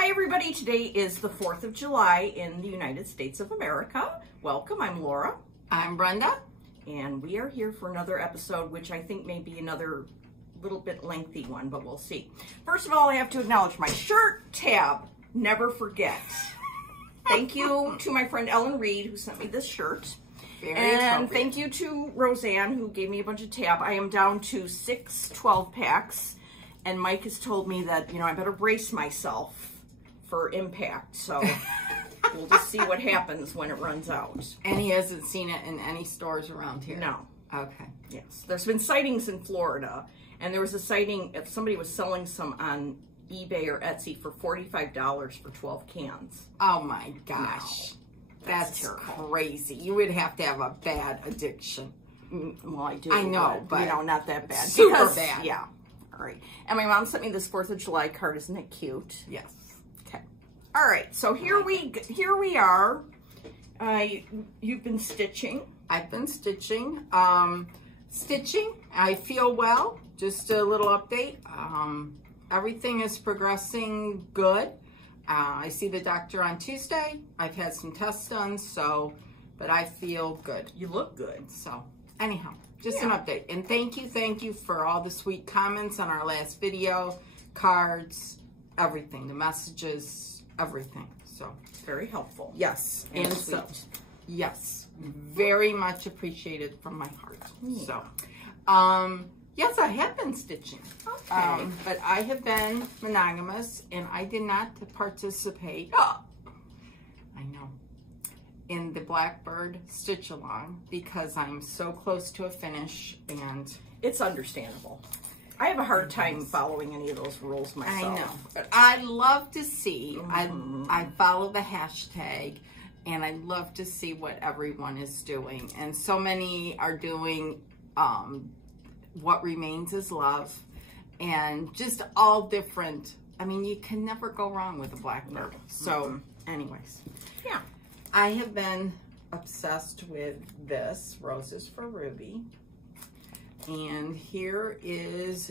Hi everybody, today is the 4th of July in the United States of America. Welcome, I'm Laura. I'm Brenda. And we are here for another episode, which I think may be another little bit lengthy one, but we'll see. First of all, I have to acknowledge my shirt tab. Never forget. Thank you to my friend Ellen Reed who sent me this shirt. And thank you to Roseanne who gave me a bunch of tab. I am down to 6 12 packs. And Mike has told me that, I better brace myself for impact. So we'll just see what happens when it runs out. And he hasn't seen it in any stores around here? No. Okay. Yes. There's been sightings in Florida. And there was a sighting, if somebody was selling some on eBay or Etsy for $45 for 12 cans. Oh my gosh. No, that's crazy. You would have to have a bad addiction. Well, I do. I know, but not that bad. Super bad. Yeah. All right. And my mom sent me this 4th of July card. Isn't it cute? Yes. Okay. All right. So here we are. You've been stitching. I've been stitching. I feel well. Just a little update. Everything is progressing good. I see the doctor on Tuesday. I've had some tests done, but I feel good. You look good. So anyhow, just an update. And thank you for all the sweet comments on our last video, cards, everything, the messages, everything. So very helpful. Yes. And sweet. So, yes, very much appreciated from my heart. Yeah. So, yes, I have been stitching. Okay. But I have been monogamous, and I did not participate. I know. In the Blackbird stitch along because I'm so close to a finish, and it's understandable. I have a hard time following any of those rules myself. I know, but I love to see. I follow the hashtag, and I love to see what everyone is doing, and so many are doing what remains is love, and just all different. I mean, you can never go wrong with a Blackbird. No. So, anyways, yeah. I have been obsessed with this, Roses for Ruby. And here is,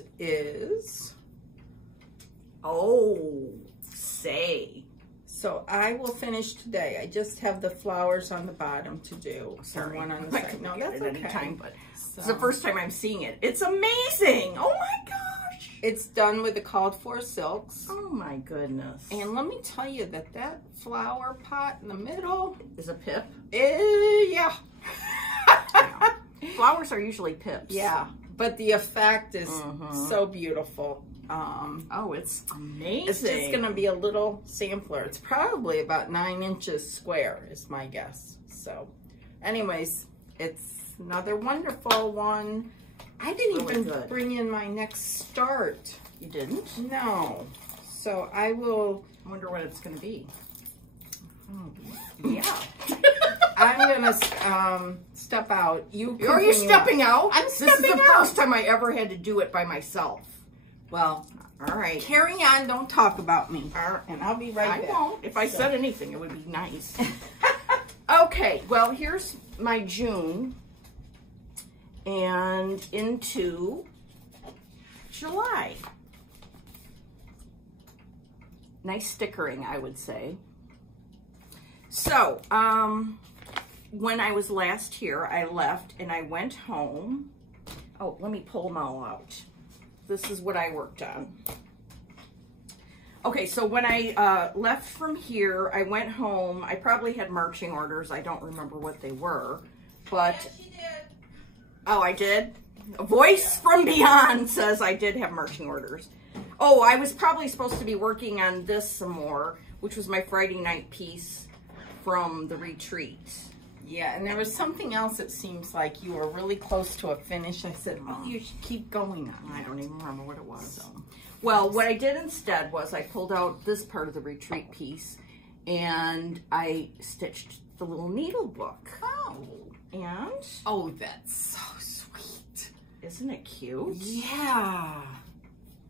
say. So I will finish today. I just have the flowers on the bottom to do. Sorry. One on the side. No, that's okay. Anytime, but it's the first time I'm seeing it. It's amazing. Oh my gosh. It's done with the called for silks. Oh my goodness. And let me tell you that flower pot in the middle is a pip. Yeah. Yeah. Flowers are usually pips. Yeah. But the effect is so beautiful. Oh, it's amazing. It's just going to be a little sampler. It's probably about 9 inches square is my guess. So anyways, it's another wonderful one. I didn't even bring in my next start. You didn't? No. So I will... I wonder what it's going to be. Oh, yeah. I'm going to step out. Are you stepping out? I'm stepping out. This is the first time I ever had to do it by myself. Well, all right. Carry on. Don't talk about me. And I'll be right back. I won't. If I said anything, it would be nice. Okay. Well, here's my June. And into July. Nice stickering, I would say. So, when I was last here, I left and I went home. Oh, let me pull them all out. This is what I worked on. Okay, so when I left from here, I went home. I probably had marching orders. I don't remember what they were, but... Yes, she did. Oh, I did? A voice from beyond says I did have marching orders. Oh, I was probably supposed to be working on this some more, which was my Friday night piece from the retreat. Yeah, and there was something else it seems like you were really close to a finish. I said, oh, you should keep going on. I don't even remember what it was. So. Well, what I did instead was I pulled out this part of the retreat piece and I stitched the little needle book. Oh. And? Oh, that's so sweet. Isn't it cute? Yeah.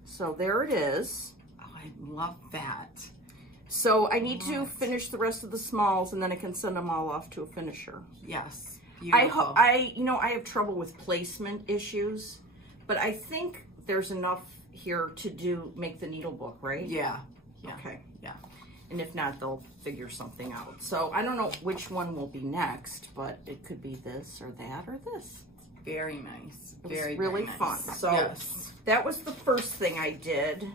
So there it is. Oh, I love that. So I need to finish the rest of the smalls and then I can send them all off to a finisher. Yes. Beautiful. I have trouble with placement issues, but I think there's enough here to make the needle book, right? Yeah. Yeah. Okay. Yeah. And if not, they'll figure something out. So I don't know which one will be next, but it could be this or that or this. Very nice. It was Very, really very fun. nice. So yes. that was the first thing I did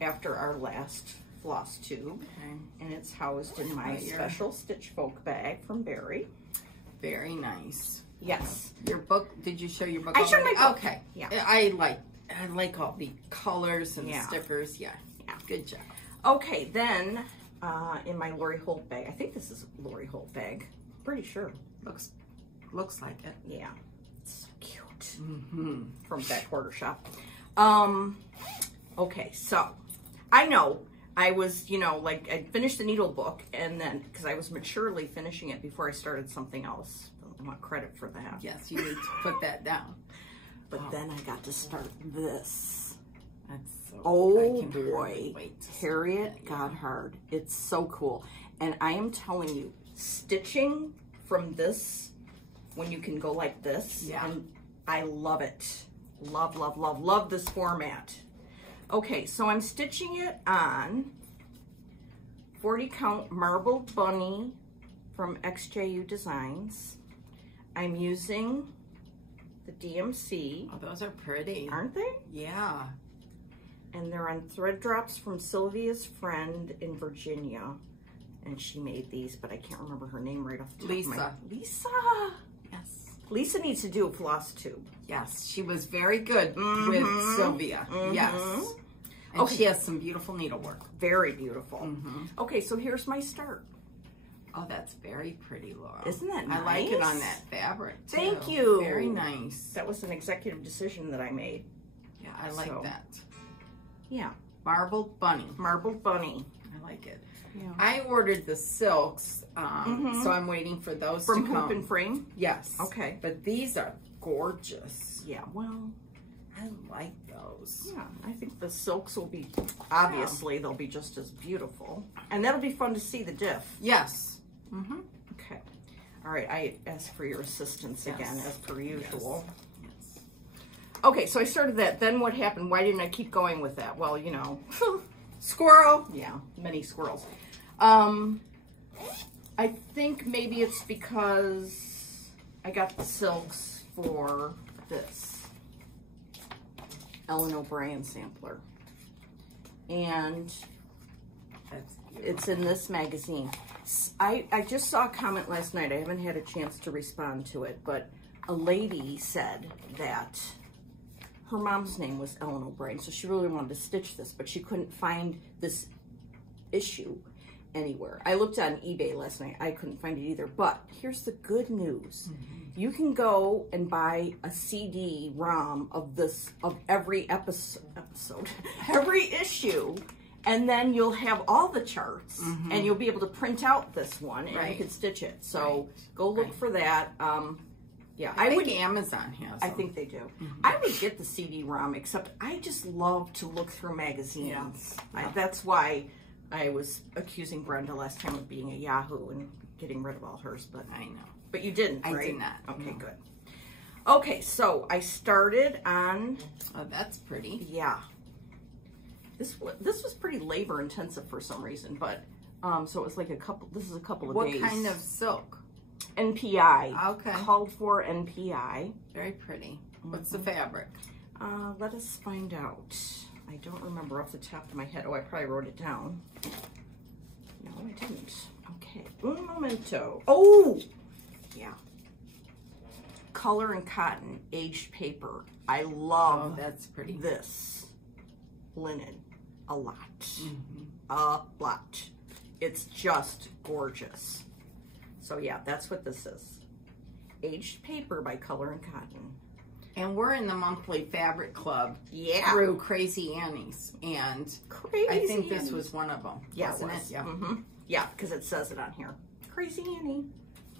after our last floss tube. Okay. And it's housed in my special Stitch Folk bag from Barry. Very nice. Yes. Your book, did you show your book? I showed my book. Okay. Yeah. I like all the colors and stickers. Yeah. Yeah. Good job. Okay, then in my Lori Holt bag, I think this is a Lori Holt bag. Pretty sure. Looks like it. Yeah. It's so cute. Mm-hmm. From that quarter shop. Okay, so I know I was, you know, like I finished the needle book and then, because I was maturely finishing it before I started something else. I want credit for that. Yes, you need to put that down. But then I got to start this. That's so Oh I can boy, hardly wait to Harriet Godhard. It's so cool. And I am telling you, stitching from this, when you can go like this, and I love it. Love, love, love, love this format. Okay, so I'm stitching it on 40 count Marbled Bunny from XJU Designs. I'm using the DMC. Oh, those are pretty. Aren't they? Yeah. And they're on thread drops from Sylvia's friend in Virginia. And she made these, but I can't remember her name right off the top of my head. Lisa. Yes. Lisa needs to do a floss tube. Yes, she was very good with Sylvia. Yes. And she has some beautiful needlework. Very beautiful. Okay, so here's my start. Oh, that's very pretty, Laura. Isn't that nice? I like it on that fabric, too. Thank you. Very nice. That was an executive decision that I made. Yeah, I like that. Yeah. Marbled Bunny. Marbled Bunny. I like it. Yeah. I ordered the silks, so I'm waiting for those from to come. Hoop and Frame? Yes. Okay. But these are gorgeous. Yeah, well, I like those. yeah, I think the silks will be, obviously, they'll be just as beautiful. And that'll be fun to see the diff. Yes. Okay. All right, I ask for your assistance again, as per usual. Yes. Okay, so I started that. Then what happened? Why didn't I keep going with that? Well, you know, Squirrel. yeah, many squirrels. I think maybe it's because I got the silks for this Ellen O'Brien sampler. And it's in this magazine. I just saw a comment last night. I haven't had a chance to respond to it, but a lady said that her mom's name was Ellen O'Brien, so she really wanted to stitch this, but she couldn't find this issue anywhere. I looked on eBay last night. I couldn't find it either, but here's the good news. You can go and buy a CD-ROM of this, of every episode, every issue, and then you'll have all the charts, and you'll be able to print out this one, and you can stitch it. So go look for that. Yeah, I think Amazon has them. I think they do. I would get the CD-ROM, except I just love to look through magazines. That's why I was accusing Brenda last time of being a Yahoo and getting rid of all hers, but I know. But you didn't, right? I did not. Okay, good. Okay, so I started on... Oh, that's pretty. Yeah. This was pretty labor intensive for some reason, but so it was like this is a couple of days. What kind of silk? NPI. Okay. Called for NPI. Very pretty. What's the fabric? Let us find out. I don't remember off the top of my head. Oh, I probably wrote it down. No, I didn't. Okay. Un momento. Oh! Yeah. Color and Cotton, aged paper. I love that's pretty. This linen a lot. A lot. It's just gorgeous. So yeah, that's what this is. Aged paper by Color and Cotton. And we're in the monthly fabric club through Crazy Annie's. And I think this was one of them. Yeah, wasn't it? Yeah. Yeah, because it says it on here. Crazy Annie.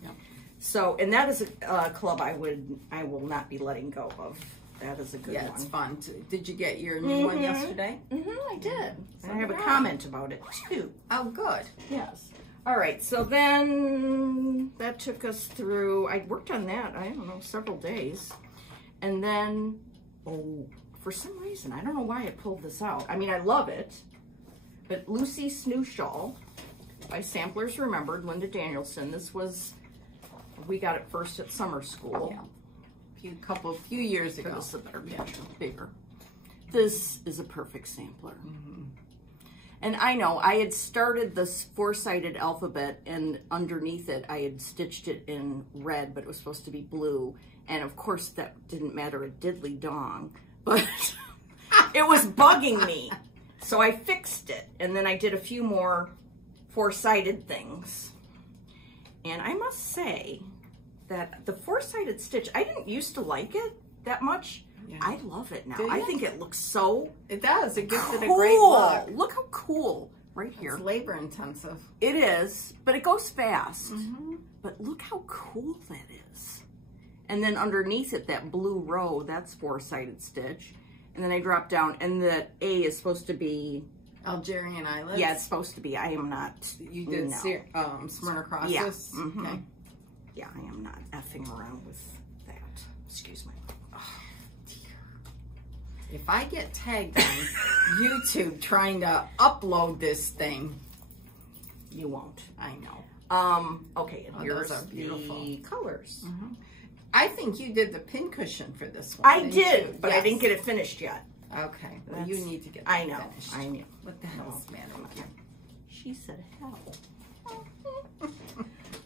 Yeah. So, and that is a club I will not be letting go of. That is a good one. Yeah, it's fun too. Did you get your new one yesterday? I did. And I have a comment about it too. Oh, good. Yes. All right, so then that took us through, I worked on that, I don't know, several days. And then, for some reason, I don't know why I pulled this out. I mean, I love it, but Lucy Snoo Shawl by Samplers Remembered, Linda Danielson. This was, we got it first at summer school. Yeah, few years ago. This is a better picture, bigger. This is a perfect sampler. And I know I had started this four-sided alphabet, and underneath it I had stitched it in red, but it was supposed to be blue. And of course that didn't matter a diddly dong, but it was bugging me. So I fixed it, and then I did a few more four-sided things. And I must say that the four-sided stitch, I didn't used to like it that much. Yeah. I love it now. I think it looks so It does. It gives cool. it a great look. Look how cool right here. It's labor intensive. It is, but it goes fast. But look how cool that is. And then underneath it, that blue row, that's four-sided stitch. And then I drop down, and the A is supposed to be Algerian eyelets? Yeah, it's supposed to be. I am not. You did Smyrna crosses? Yeah. Okay. Yeah, I am not effing around with that. Excuse me. If I get tagged on YouTube trying to upload this thing, you won't. I know. Okay, and here's the colors. I think you did the pincushion for this one. I did, but I didn't get it finished yet. Okay. Well, you need to get that finished. I know. What the hell's the matter with you? She said hell.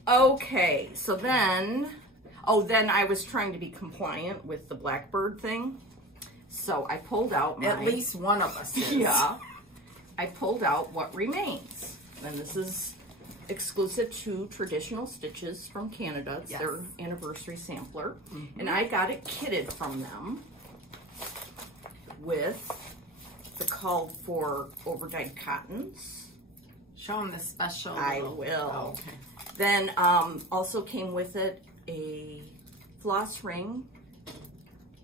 Okay, so then, then I was trying to be compliant with the Blackbird thing. So I pulled out my... At least one of us is. Yeah. I pulled out What Remains. And this is exclusive to Traditional Stitches from Canada. It's their anniversary sampler. And I got it kitted from them with the called for overdyed cottons. Show them the special. I will. Oh, okay. Then also came with it a floss ring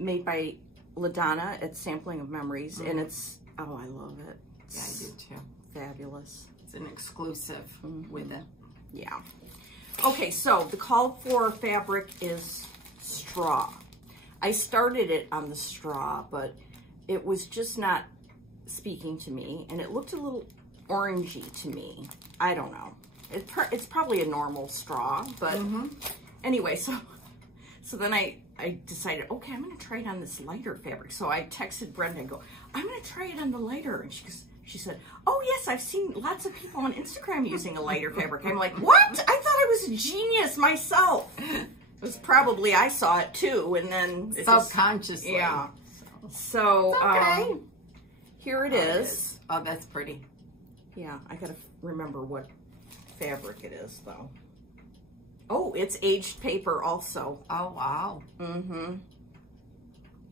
made by LaDonna at Sampling of Memories, and it's, I love it. Yeah, I do too. Fabulous. It's an exclusive with it. Yeah. Okay, so the called for fabric is straw. I started it on the straw, but it was just not speaking to me, and it looked a little orangey to me. I don't know. It's probably a normal straw, but anyway, so then I decided, okay, I'm going to try it on this lighter fabric. So I texted Brenda and go, I'm going to try it on the lighter. And she said, oh yes, I've seen lots of people on Instagram using a lighter fabric. I'm like, what? I thought I was a genius myself. It was probably, I saw it too. And then subconsciously. Yeah. So, okay. Here it is. Oh, that's pretty. Yeah, I got to remember what fabric it is though. Oh, it's aged paper also. Oh, wow.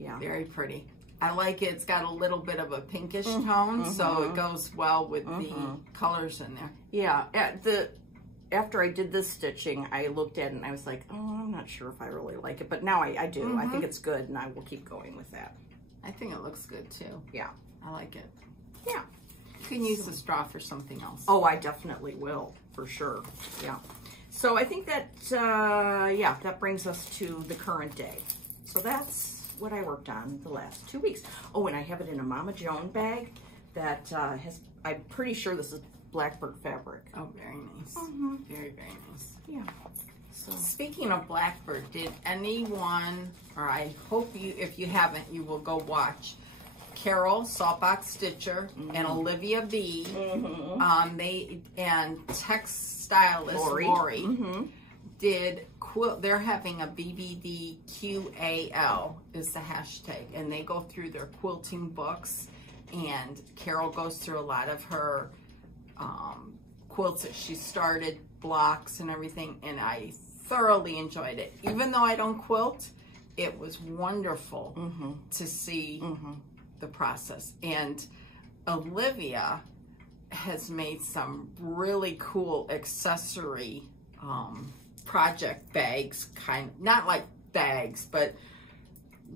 Yeah. Very pretty. I like it. It's got a little bit of a pinkish tone, so it goes well with the colors in there. Yeah. After I did this stitching, I looked at it and I was like, oh, I'm not sure if I really like it. But now I do. I think it's good, and I will keep going with that. I think it looks good, too. Yeah. I like it. Yeah. You can use the straw for something else. Oh, I definitely will, for sure. Yeah. So I think that, that brings us to the current day. So that's what I worked on the last 2 weeks. Oh, and I have it in a Mama Joan bag that I'm pretty sure this is Blackbird fabric. Oh, very nice. Very, very nice. Yeah. So speaking of Blackbird, did anyone, or I hope if you haven't, you will go watch Carol Saltbox Stitcher and Olivia B. And textilist Lori did quilt. They're having a BBDQAL is the hashtag, and they go through their quilting books, and Carol goes through a lot of her quilts that she started, blocks and everything, and I thoroughly enjoyed it. Even though I don't quilt, it was wonderful to see the process. And Olivia has made some really cool accessory project bags, not like bags, but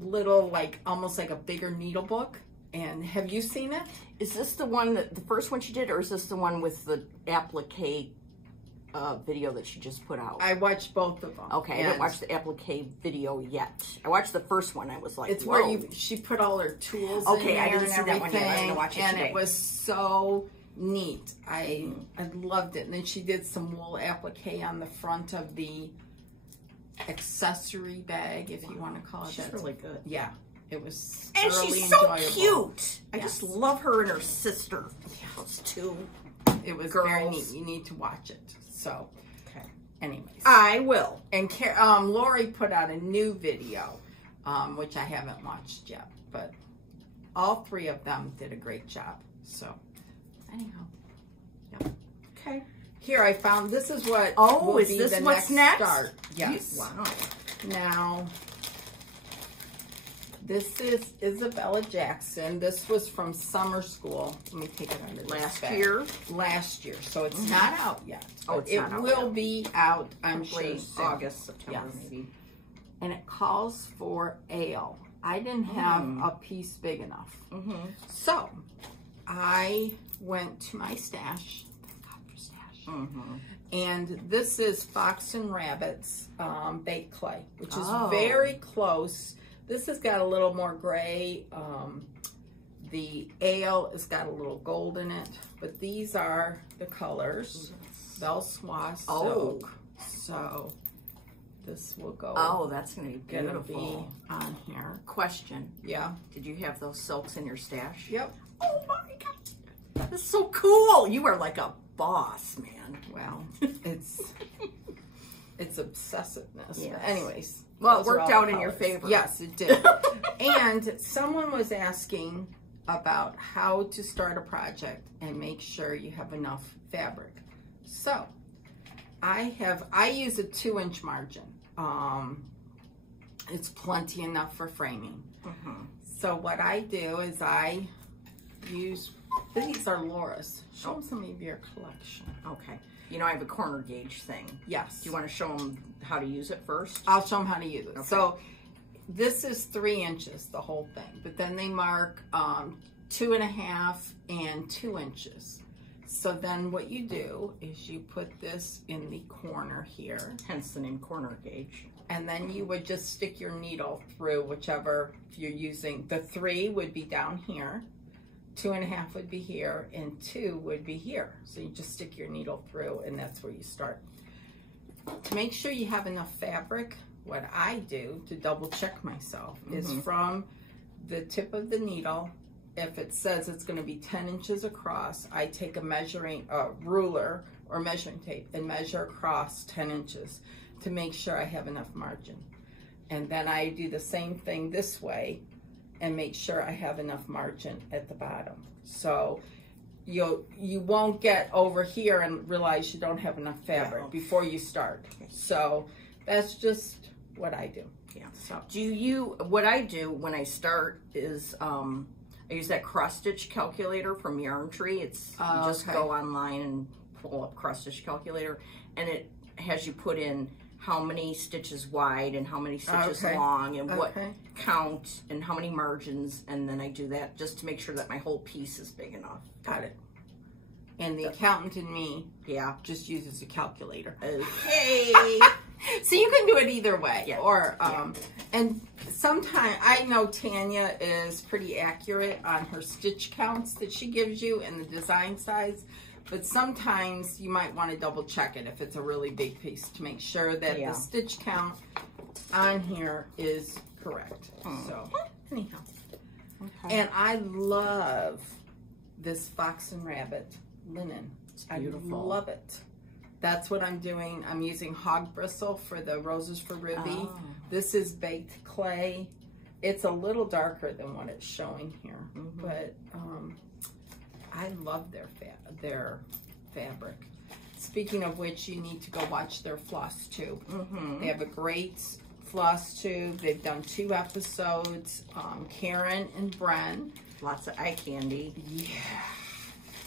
little, like almost like a bigger needle book. And have you seen it? Is this the one that the first one she did, or is this the one with the applique video that she just put out? I watched both of them. Okay, I didn't watch the applique video yet. I watched the first one. I was like, it's whoa. where she put all her tools okay, in there. I didn't see that one yet. I'm going to watch it and today. It was so neat. I loved it. And then she did some wool applique on the front of the accessory bag, if you want to call it that. She's really good. Yeah. It was and thoroughly she's so enjoyable. cute. I Yes. just love her and her sister. Those two. It was girls. very neat. You need to watch it. So, okay. anyways. I will. And Lori put out a new video, which I haven't watched yet. But all three of them did a great job. So, anyhow. Yep. Okay. Here I found, this is what will is be this the what's next? Start. Yes. Wow. Now, this is Isabella Jackson. This was from summer school. Let me take it under Last bag. year? Last year. So it's not out yet. Oh, it's it not out will yet. be out, I'm Probably sure, soon. August, September, Yes. maybe. And it calls for ale. I didn't have a piece big enough. So I went to my stash. Thank God for stash. And this is Fox and Rabbit's baked clay, which is very close. This has got a little more gray. The ale has got a little gold in it. But these are the colors. Belsois Silk. So this will go. Oh, that's going to be beautiful. On here. Question. Yeah. Did you have those silks in your stash? Yep. Oh my God. That's so cool. You are like a boss, man. Well, it's obsessiveness. Yes. But anyways. Well, it those are worked all out the in your colors. favor. Yes, it did. And someone was asking about how to start a project and make sure you have enough fabric. So I use a 2-inch margin. It's plenty enough for framing. So what I do is I use, these are Laura's. Show them some of your collection. Okay. You know, I have a corner gauge thing. Yes. Do you want to show them how to use it first? I'll show them how to use it. Okay. So this is 3 inches, the whole thing. But then they mark 2.5 and 2 inches. So then what you do is you put this in the corner here. Hence the name corner gauge. And then you would just stick your needle through whichever you're using. The 3 would be down here. 2.5 would be here, and 2 would be here. So you just stick your needle through, and that's where you start. To make sure you have enough fabric, what I do to double check myself is from the tip of the needle, if it says it's going to be 10 inches across, I take a ruler or measuring tape and measure across 10 inches to make sure I have enough margin. And then I do the same thing this way and make sure I have enough margin at the bottom. So you won't get over here and realize you don't have enough fabric before you start. So that's just what I do. Yeah. So what I do when I start is I use that cross stitch calculator from Yarn Tree. It's you just go online and pull up cross stitch calculator, and it has you put in how many stitches wide and how many stitches long and what count and how many margins, and then I do that just to make sure that my whole piece is big enough. Got it. And the accountant in me just uses a calculator. Okay. So you can do it either way. Yeah. Or and sometimes I know Tanya is pretty accurate on her stitch counts that she gives you and the design size. But sometimes you might want to double check it if it's a really big piece to make sure that the stitch count on here is correct. So anyhow. And I love this Fox and Rabbit linen. It's beautiful. I love it. That's what I'm doing. I'm using hog bristle for the Roses for Ruby. This is baked clay. It's a little darker than what it's showing here, but I love their fabric. Speaking of which, you need to go watch their floss tube. They have a great floss tube. They've done 2 episodes. Karen and Bren. Lots of eye candy. Yeah.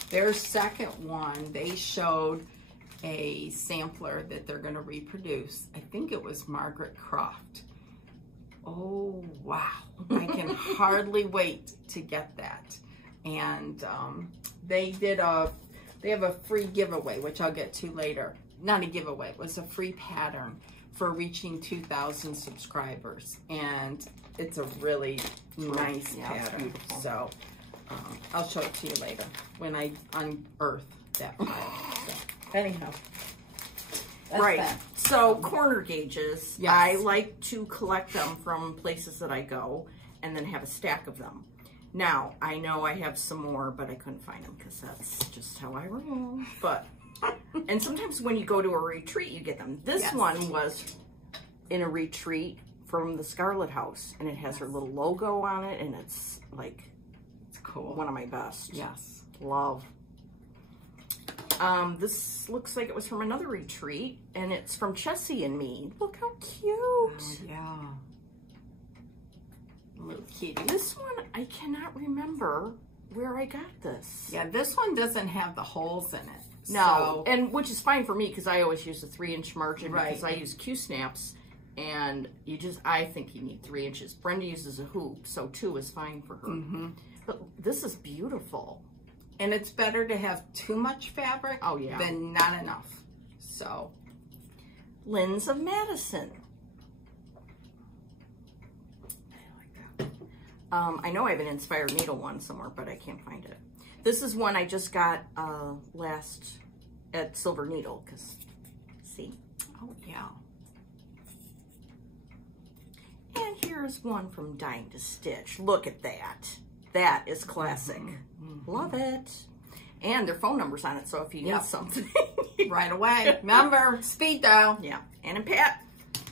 Their second one, they showed a sampler that they're going to reproduce. I think it was Margaret Croft. Oh, wow. I can hardly wait to get that. And they have a free giveaway, which I'll get to later. not a giveaway, it was a free pattern for reaching 2,000 subscribers. And it's a really nice pattern. So I'll show it to you later when I unearth that file. So, anyhow. Right. That. So corner gauges, Yes. I like to collect them from places that I go and then have a stack of them. Now, I know I have some more, but I couldn't find them because that's just how I roll. But, and sometimes when you go to a retreat, you get them. This one was in a retreat from the Scarlet House, and it has her little logo on it, and it's like, it's cool. One of my best. Yes. Love. This looks like it was from another retreat, and it's from Chessie and me. Look how cute. Oh, yeah. A little kitty. This one, I cannot remember where I got this. Yeah, this one doesn't have the holes in it. No, So, and which is fine for me because I always use a 3-inch margin because I Right. use Q-snaps, and I think you need 3 inches. Brenda uses a hoop, so 2 is fine for her. But this is beautiful. and it's better to have too much fabric Oh, yeah. than not enough. So, Linns of Madison. I know I have an Inspired Needle one somewhere, but I can't find it. This is one I just got last at Silver Needle, because, see? oh yeah. And here's one from Dying to Stitch. Look at that. That is classic. Love it. And their phone number's on it, so if you need something. Right away. Remember, speed dial. Yeah. Ann and Pat,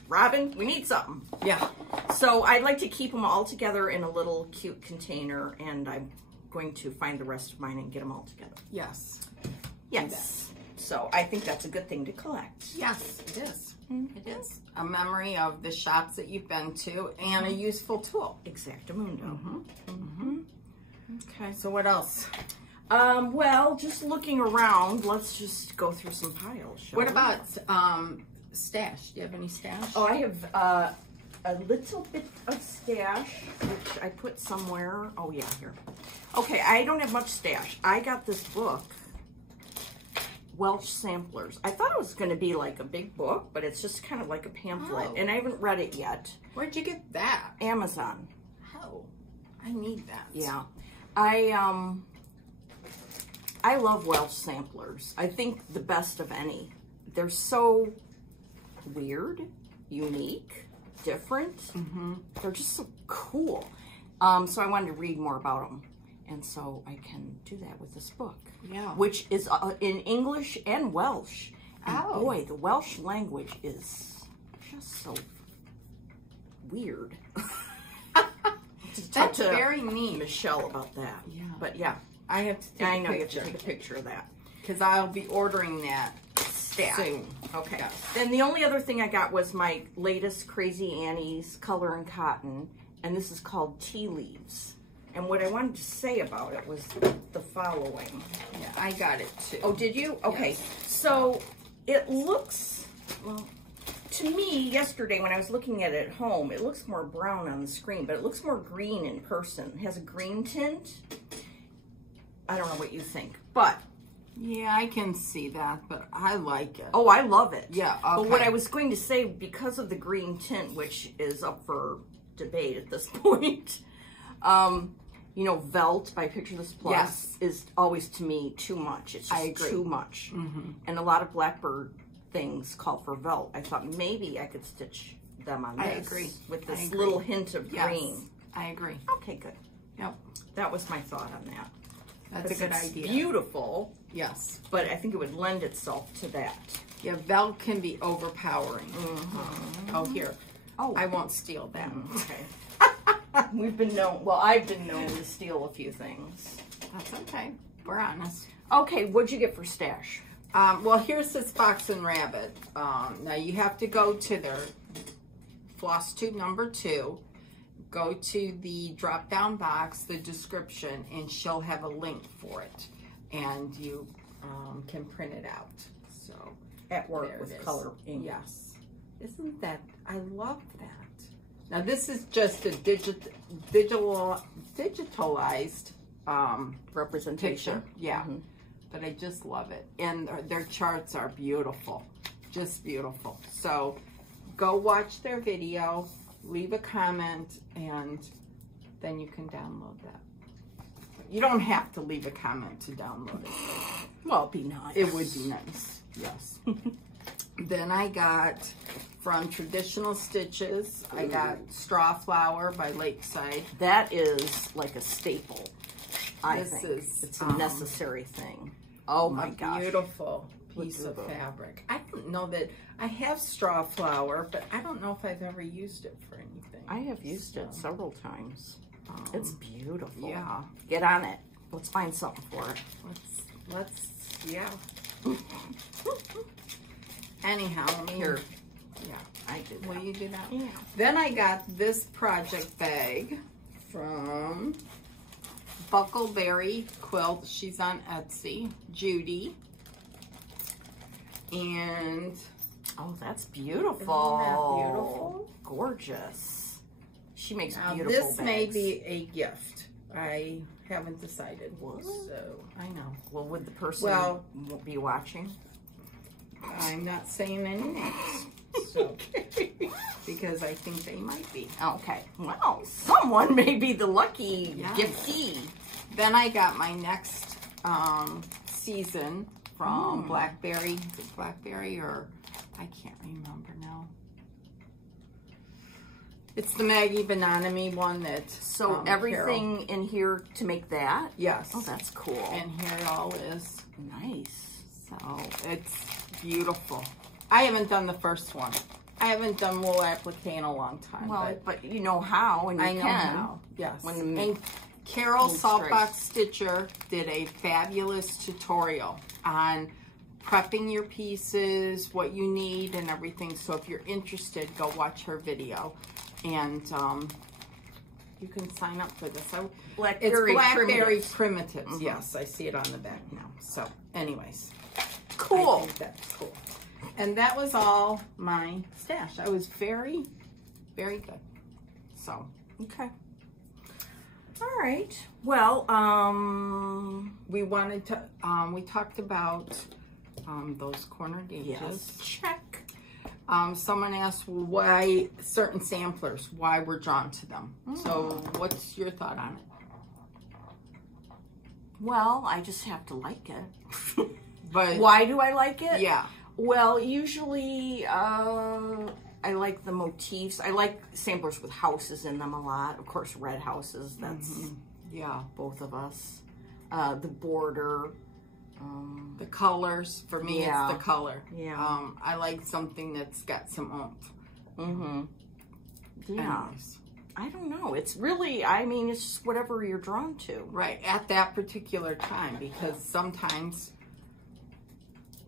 Robin, we need something. Yeah. So I'd like to keep them all together in a little cute container, and I'm going to find the rest of mine and get them all together. Yes. Yes. So I think that's a good thing to collect. Yes, it is. It is. A memory of the shops that you've been to and a useful tool. Exactamundo. Okay, so what else? Well, just looking around, let's just go through some piles. Shall What we? about stash? Do you have any stash? Oh, I have a little bit of stash, which I put somewhere. Oh, yeah, here. Okay, I don't have much stash. I got this book, Welsh Samplers. I thought it was going to be like a big book, but it's just kind of like a pamphlet, Oh. and I haven't read it yet. Where'd you get that? Amazon. Oh, I need that. Yeah. I love Welsh Samplers. I think the best of any. They're so weird, unique, different. They're just so cool. So I wanted to read more about them. And so I can do that with this book. Yeah. Which is in English and Welsh. And Oh. boy, the Welsh language is just so weird. That's Talk to very neat. Michelle about that. Yeah. But yeah, I have to take I a know you have to picture take a picture of that. because I'll be ordering that Stat. soon. Okay. Yeah. Then the only other thing I got was my latest Crazy Annie's Color and Cotton, and this is called Tea Leaves. And what I wanted to say about it was the following. Yeah, I got it too. Oh, did you? Okay. Yes. So it looks, well, to me, yesterday when I was looking at it at home, it looks more brown on the screen, but it looks more green in person. It has a green tint. I don't know what you think, but Yeah, I can see that, but I like it. oh, I love it. Yeah, But okay. what I was going to say, because of the green tint, which is up for debate at this point, you know, Velt by Picture This Plus Yes. is always, to me, too much. It's just I agree. too much. And a lot of Blackbird things call for Velt. I thought maybe I could stitch them on this. I agree. With I this agree. little hint of Yes, green. I agree. Okay, good. Yep, That was my thought on that. that's a good It's idea. beautiful, Yes. but I think it would lend itself to that. Yeah, Vel can be overpowering. Oh, here. Oh, I won't steal that. okay. We've been known, well, I've been known to steal a few things. That's okay. We're honest. Okay, what'd you get for stash? Well, here's this Fox and Rabbit. Now, you have to go to their floss tube number 2. Go to the drop-down box, the description, and she'll have a link for it. And you can print it out. So, At work there with it is. color ink. Yes. Isn't that, I love that. Now, this is just a digitalized Representation. picture. Yeah. But I just love it. And their charts are beautiful. just beautiful. So go watch their video, leave a comment, and then you can download that. You don't have to leave a comment to download it. Well, it'd be nice. It would be nice, yes. Then I got, from Traditional Stitches, I got Straw Flower by Lakeside. That is like a staple, I think. It's a um, necessary thing. Oh my gosh. Beautiful piece of fabric. I don't know that, I have Straw Flower, but I don't know if I've ever used it for anything. I have used it several times. It's beautiful. Yeah. Get on it. Let's find something for it. Yeah. Anyhow, here. Yeah, I did. Will you do that? Yeah. Then I got this project bag from Buckleberry Quilt. She's on Etsy. Judy. And oh, that's beautiful. Isn't that beautiful? Gorgeous. She makes now, beautiful this bags. may be a gift. I haven't decided. What? So I know. Well, would the person be watching? I'm not saying any names. So, because I think they might be. Okay. Well, someone may be the lucky giftee. Then I got my next season from Blackberry. Is it Blackberry or I can't remember now. It's the Maggie Banana one that. So everything in here to make that? Yes. Oh, that's cool. And here it all is. Nice. So it's beautiful. I haven't done the first one. I haven't done wool applique in a long time. Well, but you know how, and you know can. how. Yes. And Carol Saltbox Stitcher did a fabulous tutorial on prepping your pieces, what you need, and everything. So if you're interested, go watch her video. And you can sign up for this. It's Blackberry Primitives. Yes, I see it on the back now. So anyways. Cool. I think that's cool. And that was all my stash. I was very, very good. So, okay. All right. Well, we wanted to, we talked about those corner gauges. Yes. Check. Someone asked why certain samplers, why we're drawn to them. So what's your thought on it? Well, I just have to like it. But why do I like it? Yeah. Well, usually I like the motifs. I like samplers with houses in them a lot. Of course, red houses. That's both of us. The border. The colors. For me, it's the color. Yeah. I like something that's got some oomph. Yeah. Anyways. I don't know. It's really, I mean, it's just whatever you're drawn to. Right. At that particular time. Because sometimes,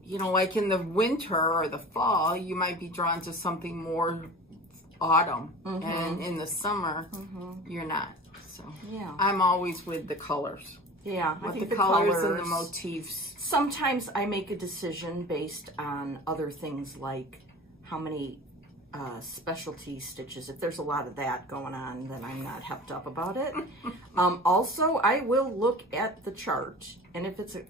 you know, like in the winter or the fall, you might be drawn to something more autumn. And in the summer, you're not. So I'm always with the colors. Yeah, I think the colors and the motifs. Sometimes I make a decision based on other things like how many specialty stitches. If there's a lot of that going on, then I'm not hepped up about it. Also, I will look at the chart, and if it's a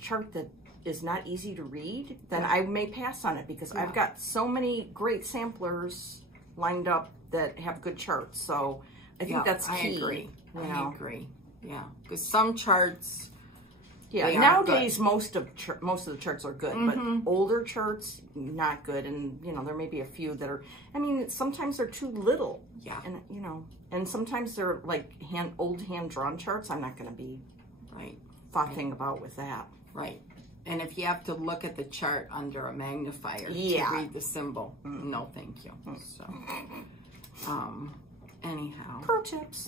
chart that is not easy to read, then I may pass on it because I've got so many great samplers lined up that have good charts. So I think that's key. I agree. I agree. Yeah, because some charts. Yeah, nowadays most of the charts are good, but older charts not good, and you know there may be a few that are. I mean, sometimes they're too little. Yeah, and you know, and sometimes they're like old hand drawn charts. I'm not going to be fucking about with that. Right. And if you have to look at the chart under a magnifier to read the symbol, no, thank you. So, anyhow, pro tips.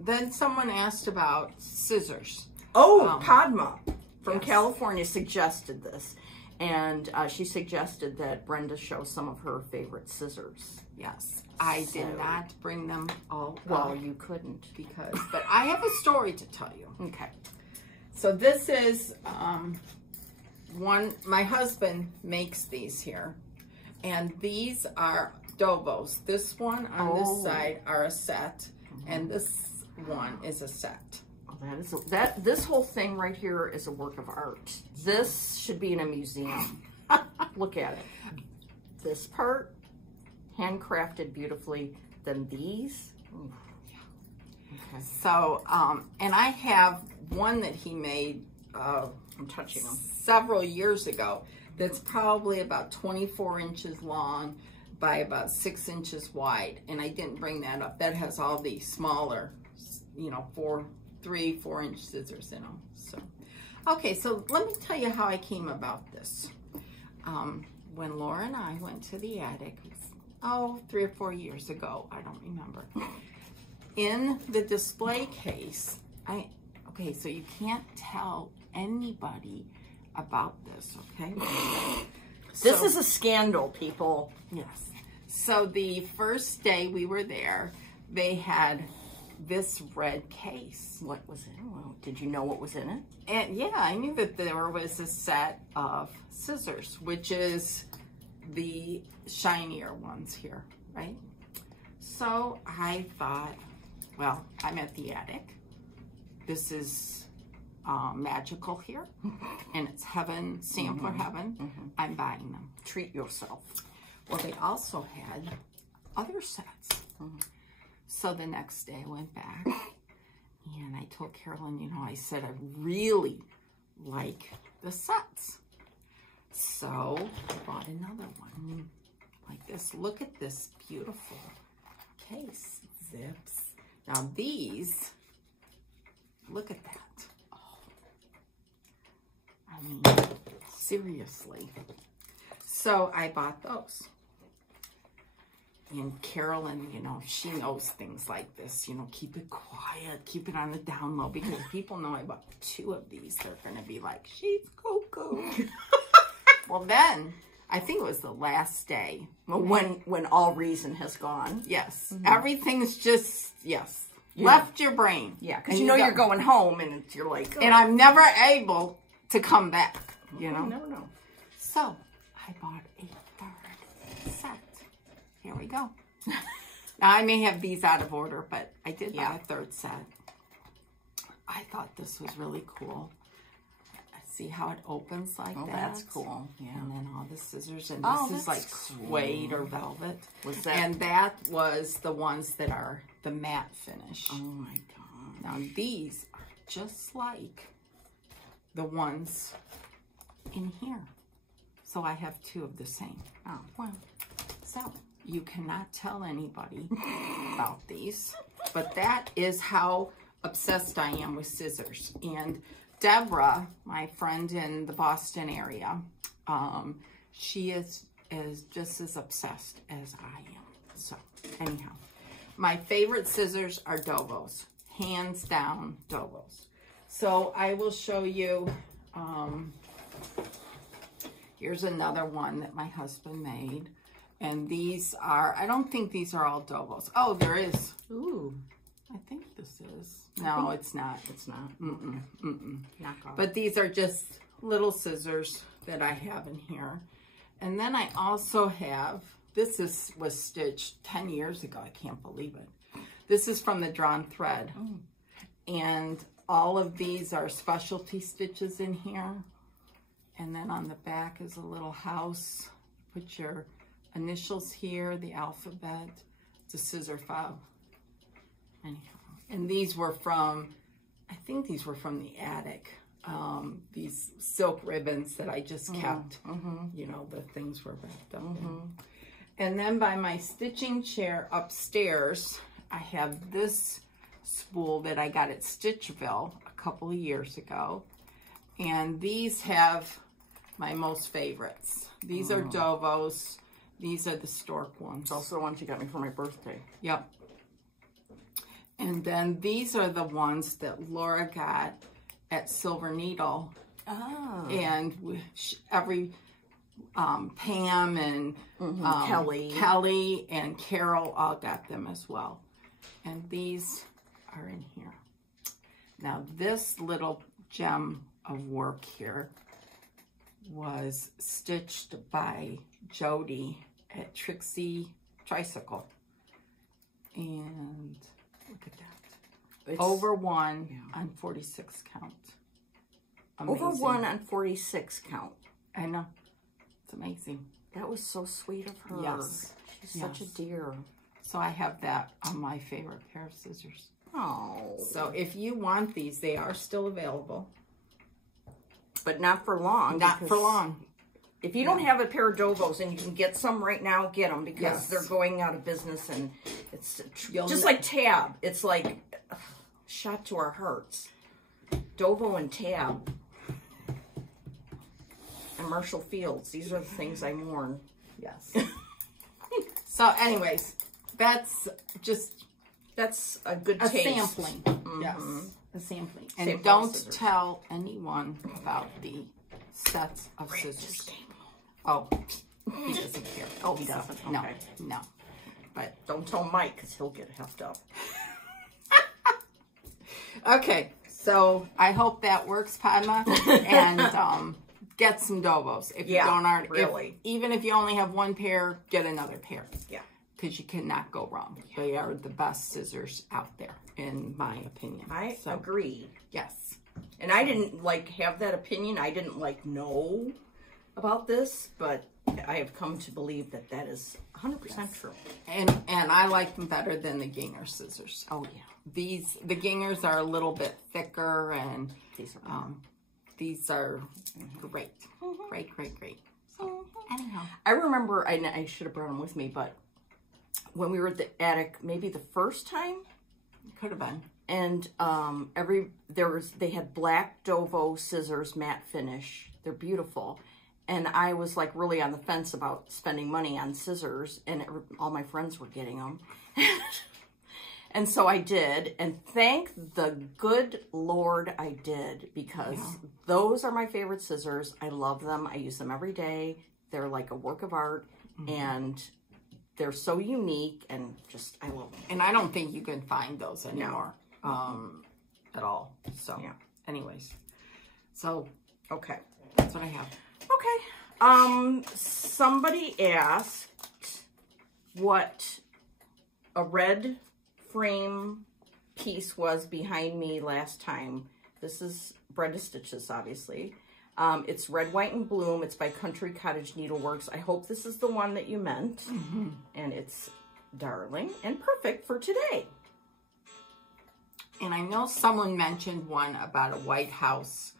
Then someone asked about scissors. Oh, Padma from California suggested this. And she suggested that Brenda show some of her favorite scissors. Yes. I did not bring them all. Well, you couldn't. But I have a story to tell you. Okay. So this is my husband makes these here. And these are Dobos. This one on this side are a set. And this one is a set. This whole thing right here is a work of art. This should be in a museum. Look at it. This part, handcrafted beautifully. Then these. Oof. Okay. So, and I have one that he made, I'm touching them, several years ago. That's probably about 24 inches long by about 6 inches wide. And I didn't bring that up. That has all the smaller, you know, 3-4 inch scissors in them. So, okay, so let me tell you how I came about this. When Laura and I went to the attic, 3 or 4 years ago, I don't remember. In the display case, okay, so you can't tell anybody about this, okay? This is a scandal, people. Yes. So the first day we were there, they had this red case. What was in it? Well, did you know what was in it? And yeah, I knew that there was a set of scissors, which is the shinier ones here, right? So I thought, well, I'm at the attic. This is magical here, and it's heaven, sampler heaven. I'm buying them. Treat yourself. Well, they also had other sets. So the next day I went back, and I told Carolyn, you know, I said I really like the sets. So I bought another one like this. Look at this beautiful case. Zips. Now these, look at that. I mean, seriously. So I bought those. And Carolyn, you know, she knows things like this. You know, keep it quiet, keep it on the down low. Because if people know I bought 2 of these, they're going to be like, she's cuckoo. Well, then, I think it was the last day. When all reason has gone. Yes. Everything's just, left your brain. Yeah, because you know you're going home, and you're like, and I'm never able to come back, you know? No. So, I bought a 3rd set. Here we go. Now, I may have these out of order, but I did buy a 3rd set. I thought this was really cool. See how it opens like that? Oh, that's cool. Yeah. And then all the scissors, and this is like suede or velvet. Was that? And that was the ones that are the matte finish. Oh my God. Now, these are just like the ones in here. So I have 2 of the same. Oh, wow. So you cannot tell anybody about these, but that is how obsessed I am with scissors. And Deborah, my friend in the Boston area, she is just as obsessed as I am. So anyhow, my favorite scissors are Dovos, hands down Dovos. So I will show you, here's another one that my husband made. And these are, I don't think these are all Dovos. Oh, there is. Ooh. I think this is. No, it's not. It's not. Knock off. But these are just little scissors that I have in here. And then I also have, this was stitched 10 years ago. I can't believe it. This is from the Drawn Thread. And all of these are specialty stitches in here. And then on the back is a little house. Put your initials here, the alphabet. It's a scissor fob. Anyhow, and these were from, I think these were from the attic. These silk ribbons that I just kept. You know, the things were wrapped up in. And then by my stitching chair upstairs, I have this spool that I got at Stitchville a couple of years ago. And these have my most favorites. These are Dovos. These are the stork ones. It's also the ones you got me for my birthday. Yep. And then these are the ones that Laura got at Silver Needle. Oh. And every Pam and Kelly and Carol all got them as well. And these are in here. Now this little gem of work here was stitched by Jody at Trixie Tricycle. And look at that. It's over 1 on 46 count. Amazing. Over 1 on 46 count. I know. It's amazing. That was so sweet of her. Yes. She's such a dear. So I have that on my favorite pair of scissors. Oh. So if you want these, they are still available. But not for long. Not for long. If you don't have a pair of Dovos and you can get some right now, get them, because they're going out of business, and it's just like Tab. It's like a shot to our hearts. Dovo and Tab. And Marshall Fields. These are the things I mourn. Yes. So anyways, that's a good taste. Sampling. Yes. A sampling. And Sample don't scissors. tell anyone about the sets of scissors. Oh, he doesn't care. Oh, he doesn't? No, Okay. no. But Don't tell Mike, because he'll get heffed up. okay, so I hope that works, Padma. And get some Dovos. If you don't already, really. Even if you only have one pair, get another pair. Yeah. Because you cannot go wrong. They are the best scissors out there, in my opinion. I agree. Yes. And I didn't, have that opinion. I didn't, know about this, but I have come to believe that that is 100% true. And I like them better than the Ginger scissors. Oh, yeah. The Gingers are a little bit thicker, and these are great. Great, great, great. So, anyhow. I remember, I should have brought them with me, but when we were at the attic, maybe the first time, Could have been. and they had black Dovo scissors, matte finish. They're beautiful. And I was really on the fence about spending money on scissors, and all my friends were getting them. And so I did, and thank the good Lord I did, because those are my favorite scissors. I love them. I use them every day. They're like a work of art, and they're so unique, and I love them. And I don't think you can find those anymore at all. So, anyways. So, Okay. that's what I have. Okay. Somebody asked what a red frame piece was behind me last time. This is Brenda Stitches, obviously. It's Red, White, and Bloom. It's by Country Cottage Needleworks. I hope this is the one that you meant. And it's darling and perfect for today. And I know someone mentioned one about a White House,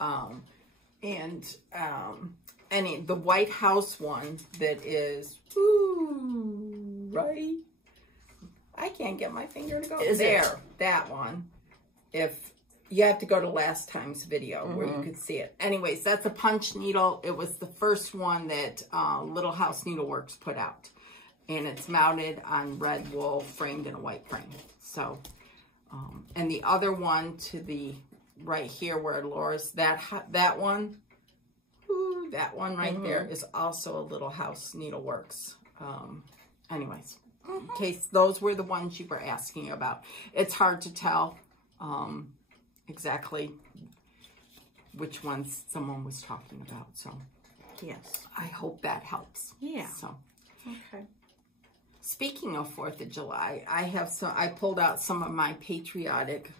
the White House one that is, right? I can't get my finger to go there. That one. If you have to go to last time's video where you could see it. Anyways, that's a punch needle. It was the first one that Little House Needleworks put out, and it's mounted on red wool, framed in a white frame. So, and the other one to the right here where Laura's that one. That one right there is also a Little House Needleworks. Anyways, in case those were the ones you were asking about. It's hard to tell exactly which ones someone was talking about. So, yes. I hope that helps. Yeah. So, okay. Speaking of 4th of July, I pulled out some of my patriotic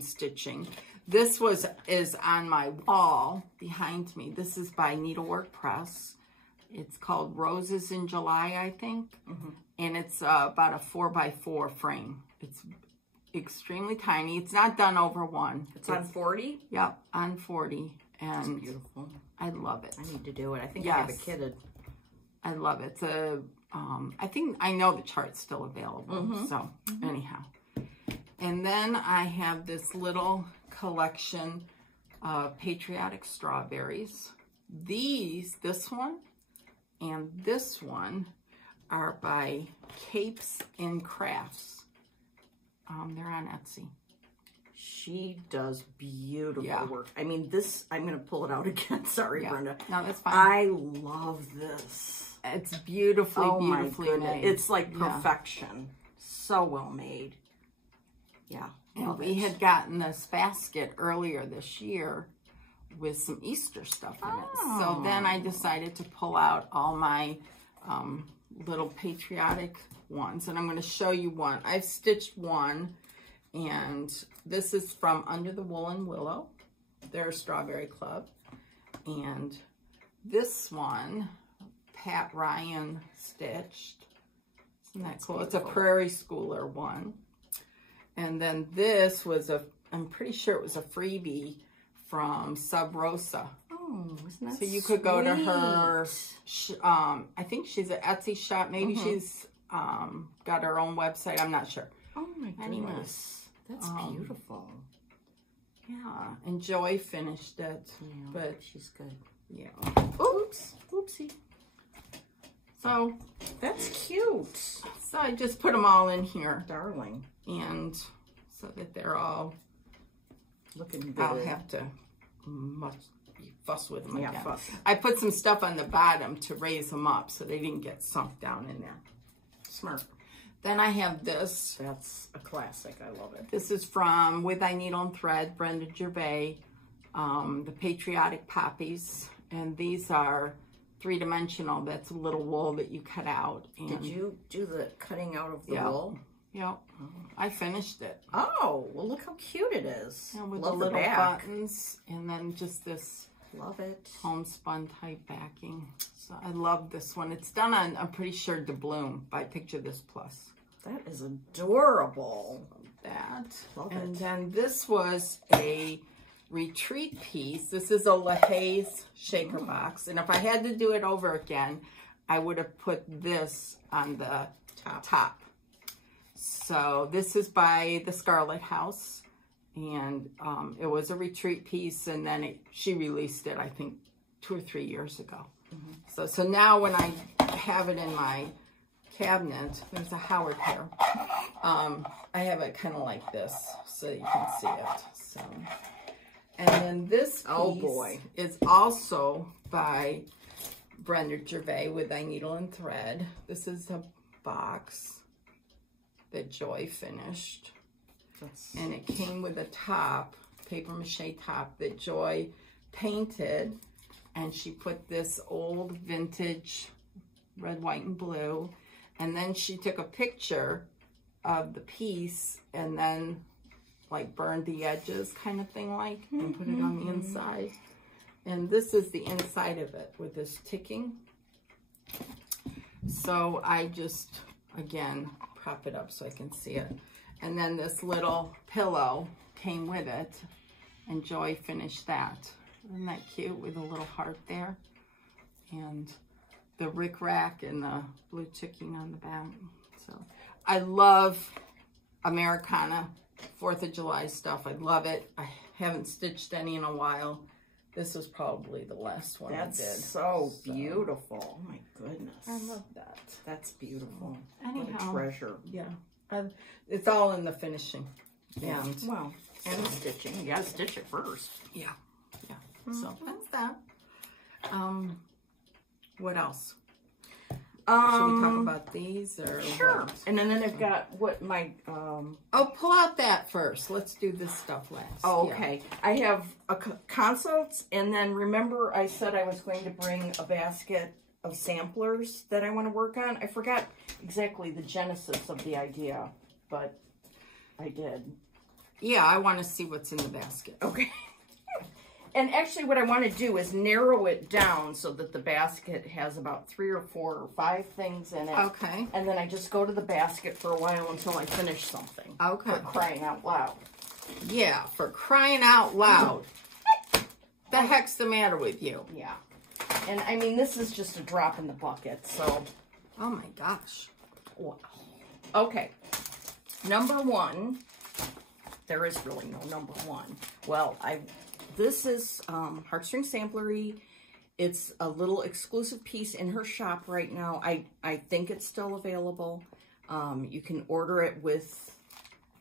stitching. This is on my wall behind me. This is by Needlework Press. It's called Roses in July, I think. And it's about a 4x4 frame. It's extremely tiny. It's not done over one. It's on 40? Yep, on 40. And it's beautiful. I love it. I need to do it. I think I have a kitted. I love it. It's I know the chart's still available. So anyhow. And then I have this little collection of Patriotic Strawberries. This one and this one are by Capes and Crafts. They're on Etsy. She does beautiful work. I mean, this, I'm going to pull it out again. Sorry, Brenda. No, that's fine. I love this. It's beautifully made. It's like perfection. So well made. Yeah. And we had gotten this basket earlier this year with some Easter stuff in it. So then I decided to pull out all my little patriotic ones. And I'm going to show you one. I've stitched one. And this is from Under the Woolen Willow. They're a Strawberry Club. And this one, Pat Ryan stitched. Isn't that cool? Beautiful. It's a Prairie Schooler one. And then this was I'm pretty sure it was a freebie from Sub Rosa. Oh, isn't that so you could go to her, I think she's an Etsy shop. Maybe she's got her own website. I'm not sure. Oh my goodness. That's beautiful. Yeah, and Joy finished it. Yeah, but she's good. Yeah. Oops. Oopsie. So, that's cute. So I just put them all in here. Darling. And so that they're all looking good. I'll have to fuss with them again. Fuss. I put some stuff on the bottom to raise them up so they didn't get sunk down in there. Smart. Then I have this. That's a classic. I love it. This is from With Thy Needle and Thread, Brenda Gervais, the Patriotic Poppies. And these are three-dimensional. That's a little wool that you cut out. And did you do the cutting out of the wool? Yep. Oh. I finished it. Oh, well, look how cute it is. Yeah, with the little buttons. And then just this homespun type backing. So I love this one. It's done on, I'm pretty sure, Doubloon by Picture This Plus. That is adorable. Love it. And then this was a retreat piece. This is a LaHaye's shaker box. And if I had to do it over again, I would have put this on the top. So this is by the Scarlet House. And it was a retreat piece. And then she released it, I think, 2 or 3 years ago. So now when I have it in my cabinet, there's a Howard pair. I have it kind of like this so you can see it. So, and then this piece is also by Brenda Gervais, With Thy Needle and Thread. This is a box that Joy finished. And it came with a top, paper mache top that Joy painted. And she put this old vintage red, white, and blue. And then she took a picture of the piece and then like burned the edges kind of thing and put it on the inside. And this is the inside of it with this ticking. So I just, again, prop it up so I can see it. And then this little pillow came with it and Joy finished that. Isn't that cute with a little heart there? And the rickrack and the blue ticking on the back. So I love Americana 4th of July stuff. I love it. I haven't stitched any in a while. This was probably the last one I did. That's so beautiful. Oh my goodness. I love that. That's beautiful. Anyhow, what a treasure. Yeah. It's all in the finishing. Yeah. Well, and the stitching. You gotta stitch it first. Yeah. So that's that. What else? Should we talk about these or sure? What? And then I've got what my oh, pull out that first. Let's do this stuff last. Oh, okay. Yeah. I have consults, and then remember I said I was going to bring a basket of samplers that I want to work on. I forgot exactly the genesis of the idea, but I did. Yeah, I want to see what's in the basket. Okay. And actually what I want to do is narrow it down so that the basket has about 3 or 4 or 5 things in it. Okay. And then I just go to the basket for a while until I finish something. Okay. For crying out loud. Yeah, for crying out loud. The heck's the matter with you? Yeah. And I mean, this is just a drop in the bucket, so. Oh my gosh. Wow. Okay. Number 1. There is really no number 1. Well, this is Heartstring Samplery. It's a little exclusive piece in her shop right now. I think it's still available. You can order it with,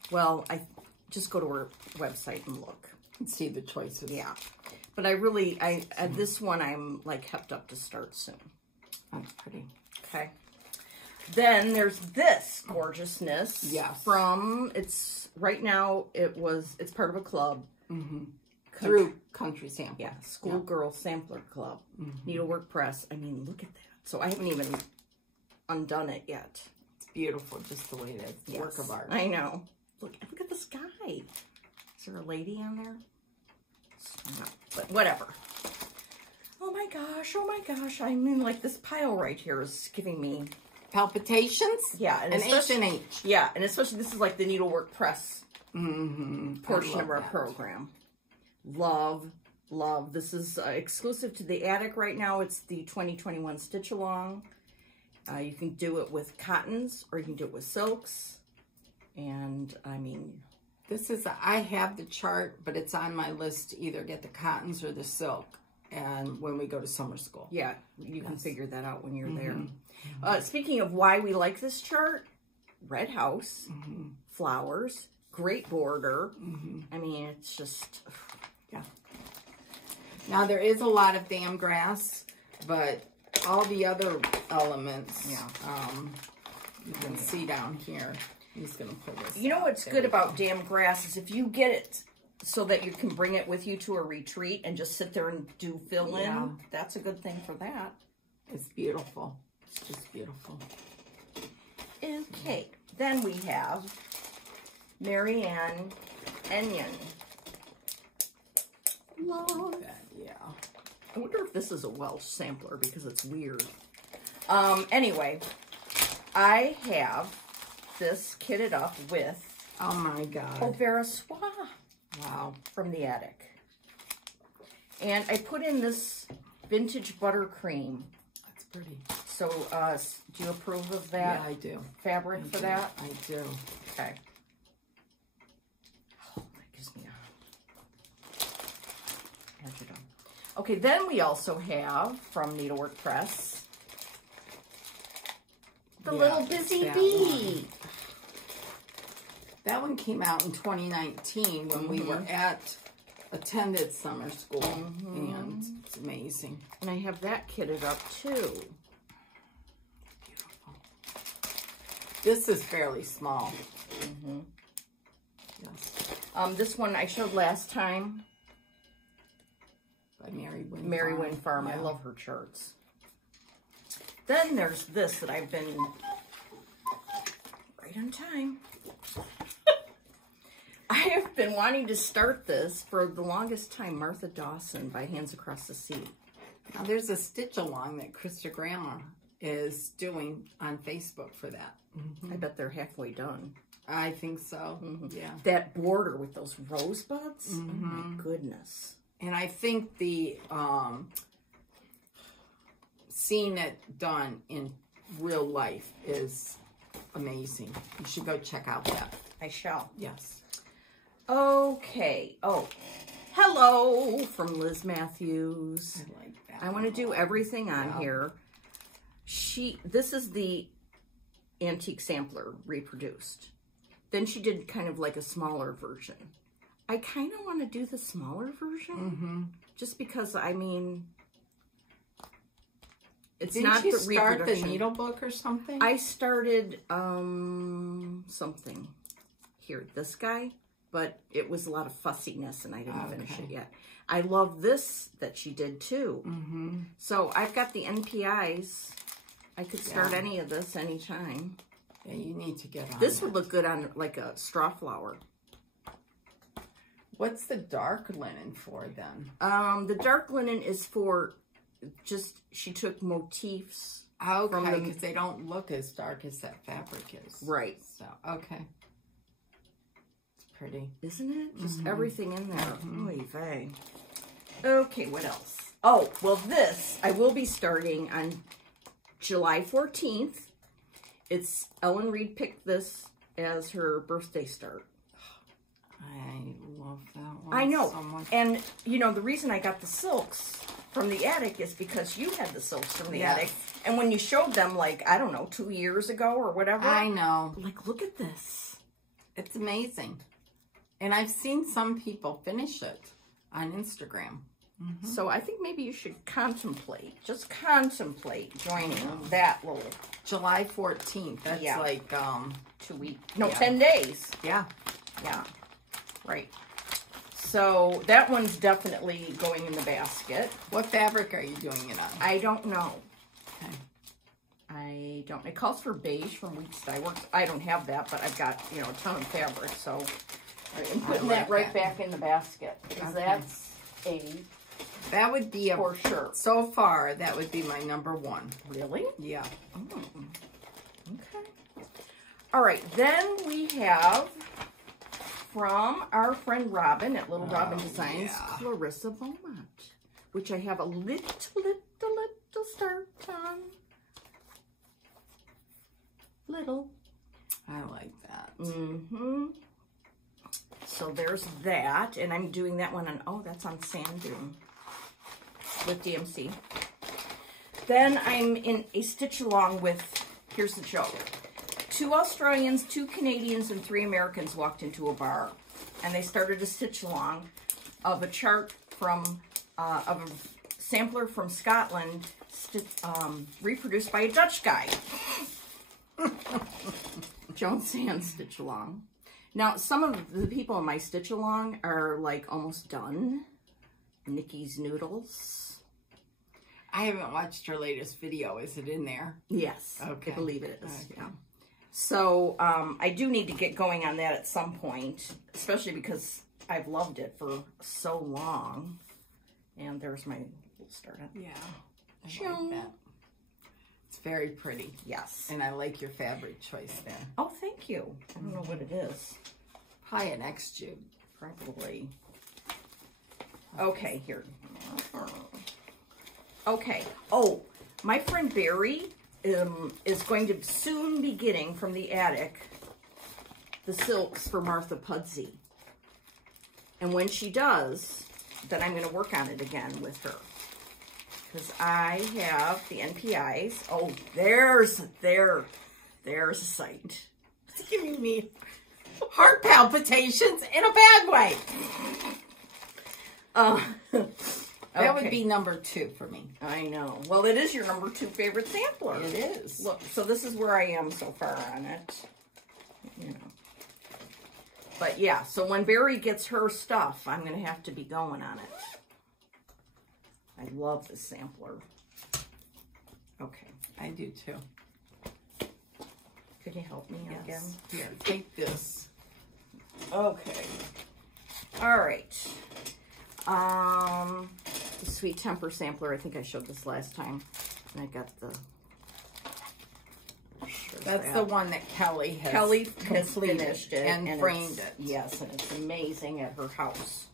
well, I just go to her website and look. And see the choices. Yeah. But this one I'm like hepped up to start soon. That's pretty. Okay. Then there's this gorgeousness. Yes. Right now it's part of a club. Through Country Sampler. Yeah, Schoolgirl Sampler Club. Needlework Press. I mean, look at that. So I haven't even undone it yet. It's beautiful just the way it is. Yes. Work of art. I know. Look at the sky. Is there a lady on there? No, but whatever. Oh my my gosh, oh my gosh. I mean, like, this pile right here is giving me... Palpitations? Yeah. And H&H. Yeah, and especially this is like the needlework press portion of our that. program. Love, love. This is exclusive to the attic right now. It's the 2021 Stitch Along. You can do it with cottons or you can do it with silks. And, I mean... This is, I have the chart, but it's on my list to either get the cottons or the silk. And when we go to summer school. Yeah, you can figure that out when you're there. Speaking of why we like this chart, red house, flowers, great border. I mean, it's just, yeah. Now, there is a lot of damn grass, but all the other elements, you can see down here. He's going to pull this. You know what's good about damn grass is if you get it so that you can bring it with you to a retreat and just sit there and do fill in, that's a good thing for that. It's beautiful. It's just beautiful. Okay, then we have Marianne Enyon. Love that, yeah. I wonder if this is a Welsh sampler because it's weird. Anyway, I have this kitted up with oh my god, Vera Soie. Wow. From the attic. And I put in this vintage buttercream. That's pretty. So, do you approve of that? Yeah, I do. Fabric for that? I do. Okay. Oh, that gives me a... Okay, then we also have, from Needlework Press, the Little Busy Bee. That one came out in 2019 when we were attended summer school, and it's amazing. And I have that kitted up too. Beautiful. This is fairly small. Yes. This one I showed last time. By Mary Wynn Farm. Yeah. I love her charts. Then there's this that I've been right on time. I have been wanting to start this for the longest time. Martha Dawson by Hands Across the Sea. Now there's a stitch along that Krista Grandma is doing on Facebook for that. I bet they're halfway done. I think so. Yeah. That border with those rosebuds. Oh my goodness. And I think the seeing it done in real life is amazing. You should go check out that. I shall. Yes. Okay. Oh, hello from Liz Matthews. I like that. I want to do everything on here. This is the antique sampler reproduced. Then she did kind of like a smaller version. I kind of want to do the smaller version, just because, I mean, it's not the reproduction. Didn't you start the needle book or something? I started something here, this guy, but it was a lot of fussiness and I didn't finish it yet. I love this that she did too. So I've got the NPIs. I could start any of this anytime. Yeah, you need to get on this would look good on like a straw flower. What's the dark linen for then? The dark linen is for just, she took motifs. Okay, because they don't look as dark as that fabric is. Right. So, okay. It's pretty. Isn't it? Just everything in there. Oy vey. Okay, what else? Oh, well this, I will be starting on July 14th. It's, Ellen Reed picked this as her birthday start. I love that one. I know. So much. And, you know, the reason I got the silks from the attic is because you had the silks from the attic. And when you showed them, like, I don't know, 2 years ago or whatever. I know. Like, look at this. It's amazing. And I've seen some people finish it on Instagram. So I think maybe you should contemplate, just contemplate joining that little... July 14th. That's like... 2 weeks. No, 10 days. Yeah. Yeah. Right. So that one's definitely going in the basket. What fabric are you doing it on? I don't know. Okay. I don't. It calls for beige from Wheat Dye Works. I don't have that, but I've got, you know, a ton of fabric. So I'm putting that right back in the basket. Because that's a that would be for sure. So far, that would be my number one. Really? Yeah. Oh, okay. All right, then we have from our friend Robin at Little Robin Designs, Clarissa Beaumont, which I have a little start on. Little. I like that. Mm-hmm. So there's that, and I'm doing that one on, oh, that's on Sand Dune with DMC. Then I'm in a stitch along with, here's the joke. 2 Australians, 2 Canadians, and 3 Americans walked into a bar, and they started a stitch along of a chart from, of a sampler from Scotland, reproduced by a Dutch guy. Joan Sands stitch along. Now, some of the people in my stitch along are like almost done. Nikki's Noodles. I haven't watched her latest video. Is it in there? Yes. Okay. I believe it is. Okay. Yeah. So, I do need to get going on that at some point, especially because I've loved it for so long. And there's my little start up. Yeah. I like that. It's very pretty. Yes. And I like your fabric choice there. Oh, thank you. I don't know what it is. Probably an X-Tube. Probably. Okay, here. Okay. Oh, my friend Barry is going to soon be getting from the attic the silks for Martha Pudsey. And when she does, then I'm going to work on it again with her. Because I have the NPIs. Oh, there's a sight. It's giving me heart palpitations in a bad way. That would be number 2 for me. I know. Well, it is your number 2 favorite sampler. It is. Look, so this is where I am so far on it. You know. But yeah, so when Barry gets her stuff, I'm going to have to be going on it. I love this sampler. Okay. I do too. Could you help me again? Here, take this. Okay. All right. The Sweet Temper sampler. I think I showed this last time. And I got the... That's the one that Kelly has finished it and framed it. Yes, and it's amazing at her house.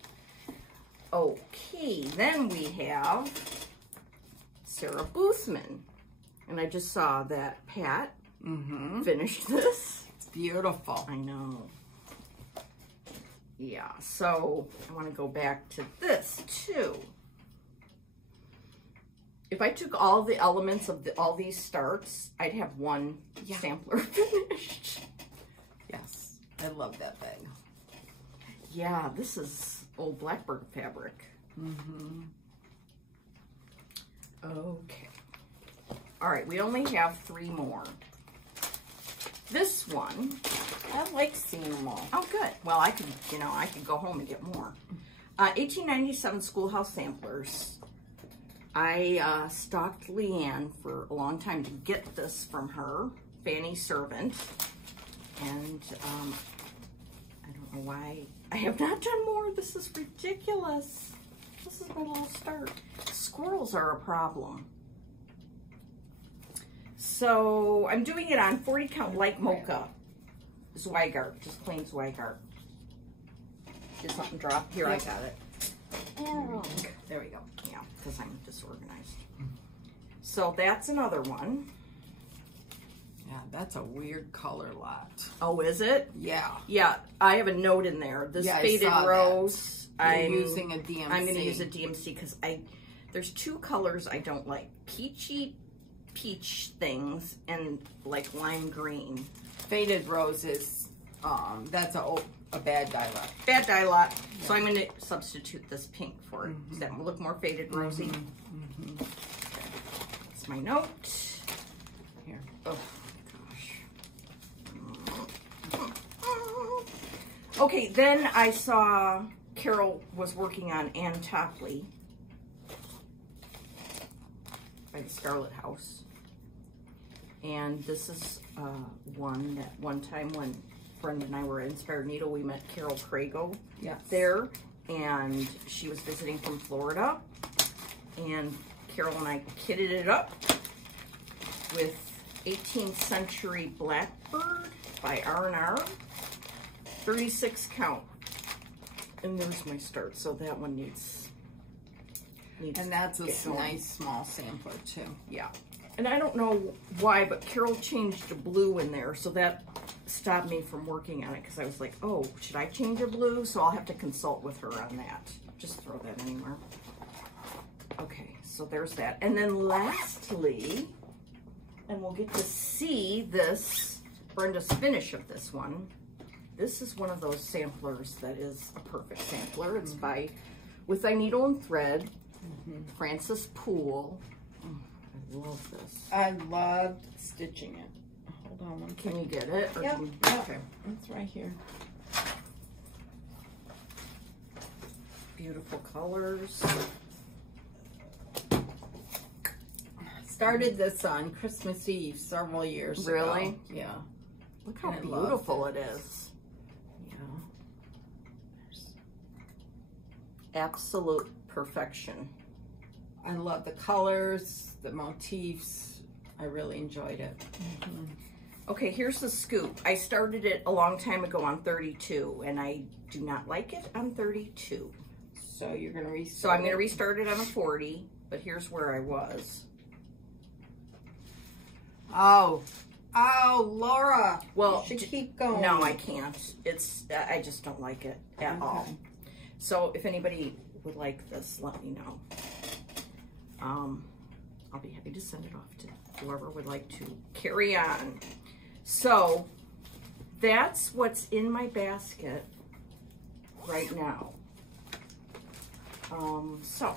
Okay, then we have Sarah Boothman. And I just saw that Pat finished this. It's beautiful. I know. Yeah, so I want to go back to this too. If I took all the elements of all these starts, I'd have one sampler finished. Yes, I love that bag. Yeah, this is old Blackbird fabric. Okay. All right, we only have 3 more. This one, I like seeing them all. oh good. Well, I could, I could go home and get more. 1897 Schoolhouse Samplers. I stalked Leanne for a long time to get this from her, Fanny's servant. And I don't know why I have not done more. This is ridiculous. This is my little start. Squirrels are a problem. So I'm doing it on 40 count light mocha Zweigart, just plain Zweigart. Did something drop? Here, I got it. Oh, there we go. Yeah, because I'm disorganized. So that's another one. Yeah, that's a weird color lot. Oh, is it? Yeah. Yeah, I have a note in there. This faded rose. I'm using a DMC. I'm going to use a DMC because there's 2 colors I don't like. Peachy peach things and like lime green. Faded rose is, that's a bad dye lot. Bad dye lot. Yeah. So I'm going to substitute this pink for it. Does that look more faded rosy? That's my note. Here. Oh, gosh. Okay, then I saw Carol was working on Anne Topley by the Scarlet House. And this is one that one time when Brenda and I were at Inspired Needle, we met Carol Crago there. And she was visiting from Florida. And Carol and I kitted it up with 18th Century Blackbird by R&R, 36 count. And there's my start, so that one needs and that's a nice small sampler too. Yeah. And I don't know why, but Carol changed the blue in there, so that stopped me from working on it, because I was like, oh, should I change a blue? So I'll have to consult with her on that. Just throw that anywhere. Okay, so there's that. And then lastly, and we'll get to see this, Brenda's finish of this one. This is one of those samplers that is a perfect sampler. It's by With Thy Needle and Thread, Frances Poole. I love this. I loved stitching it. Hold on one. Can you get it? Or Yep, okay. It's right here. Beautiful colors. Started this on Christmas Eve several years ago. Really? Yeah. Look how I beautiful it is. Yeah. Absolute perfection. I love the colors, the motifs. I really enjoyed it. Okay, here's the scoop. I started it a long time ago on 32, and I do not like it on 32. So you're going to restart. So I'm going to restart it on a 40, but here's where I was. Oh, Laura. Well, you should keep going. No, I can't. I just don't like it at all. So if anybody would like this, let me know. I'll be happy to send it off to whoever would like to carry on. So that's what's in my basket right now. So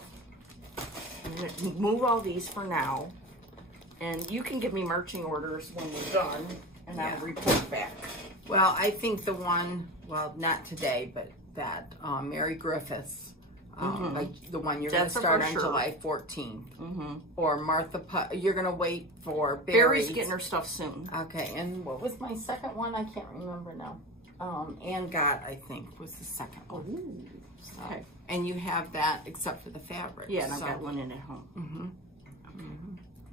I'm going to move all these for now, and you can give me marching orders when we're done, and I'll report back. Well, I think the one, well, not today, but that Mary Griffiths, like the one you're going to start on July 14th. Or Martha, you're going to wait for Barry's getting her stuff soon. Okay, and what was my second one? I can't remember now. Anne Gott, I think, was the second one. Ooh. So, Okay. and you have that except for the fabric. Yeah, and I've got linen at home.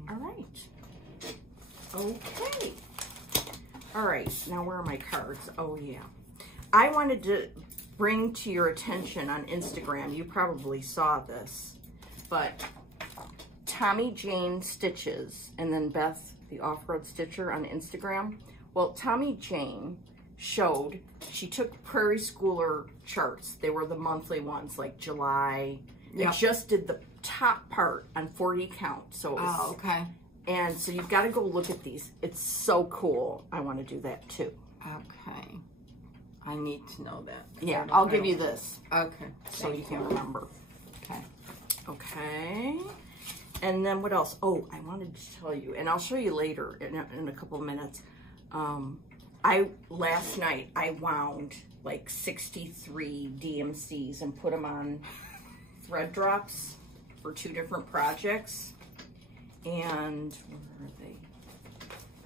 All right. Okay. All right, now where are my cards? Oh, yeah. I wanted to bring to your attention on Instagram, you probably saw this, but Tommy Jane Stitches, and then Beth, the off-road stitcher on Instagram. Well, Tommy Jane showed, she took Prairie Schooler charts. They were the monthly ones, like July. It just did the top part on 40 count. So it was, okay. And so you've got to go look at these. It's so cool. I want to do that too. Okay. I need to know that. Yeah, I'll give you this. Okay. So you can remember. Okay. Okay. And then what else? Oh, I wanted to tell you, and I'll show you later in a couple of minutes. Last night I wound like 63 DMCs and put them on thread drops for 2 different projects. And where are they?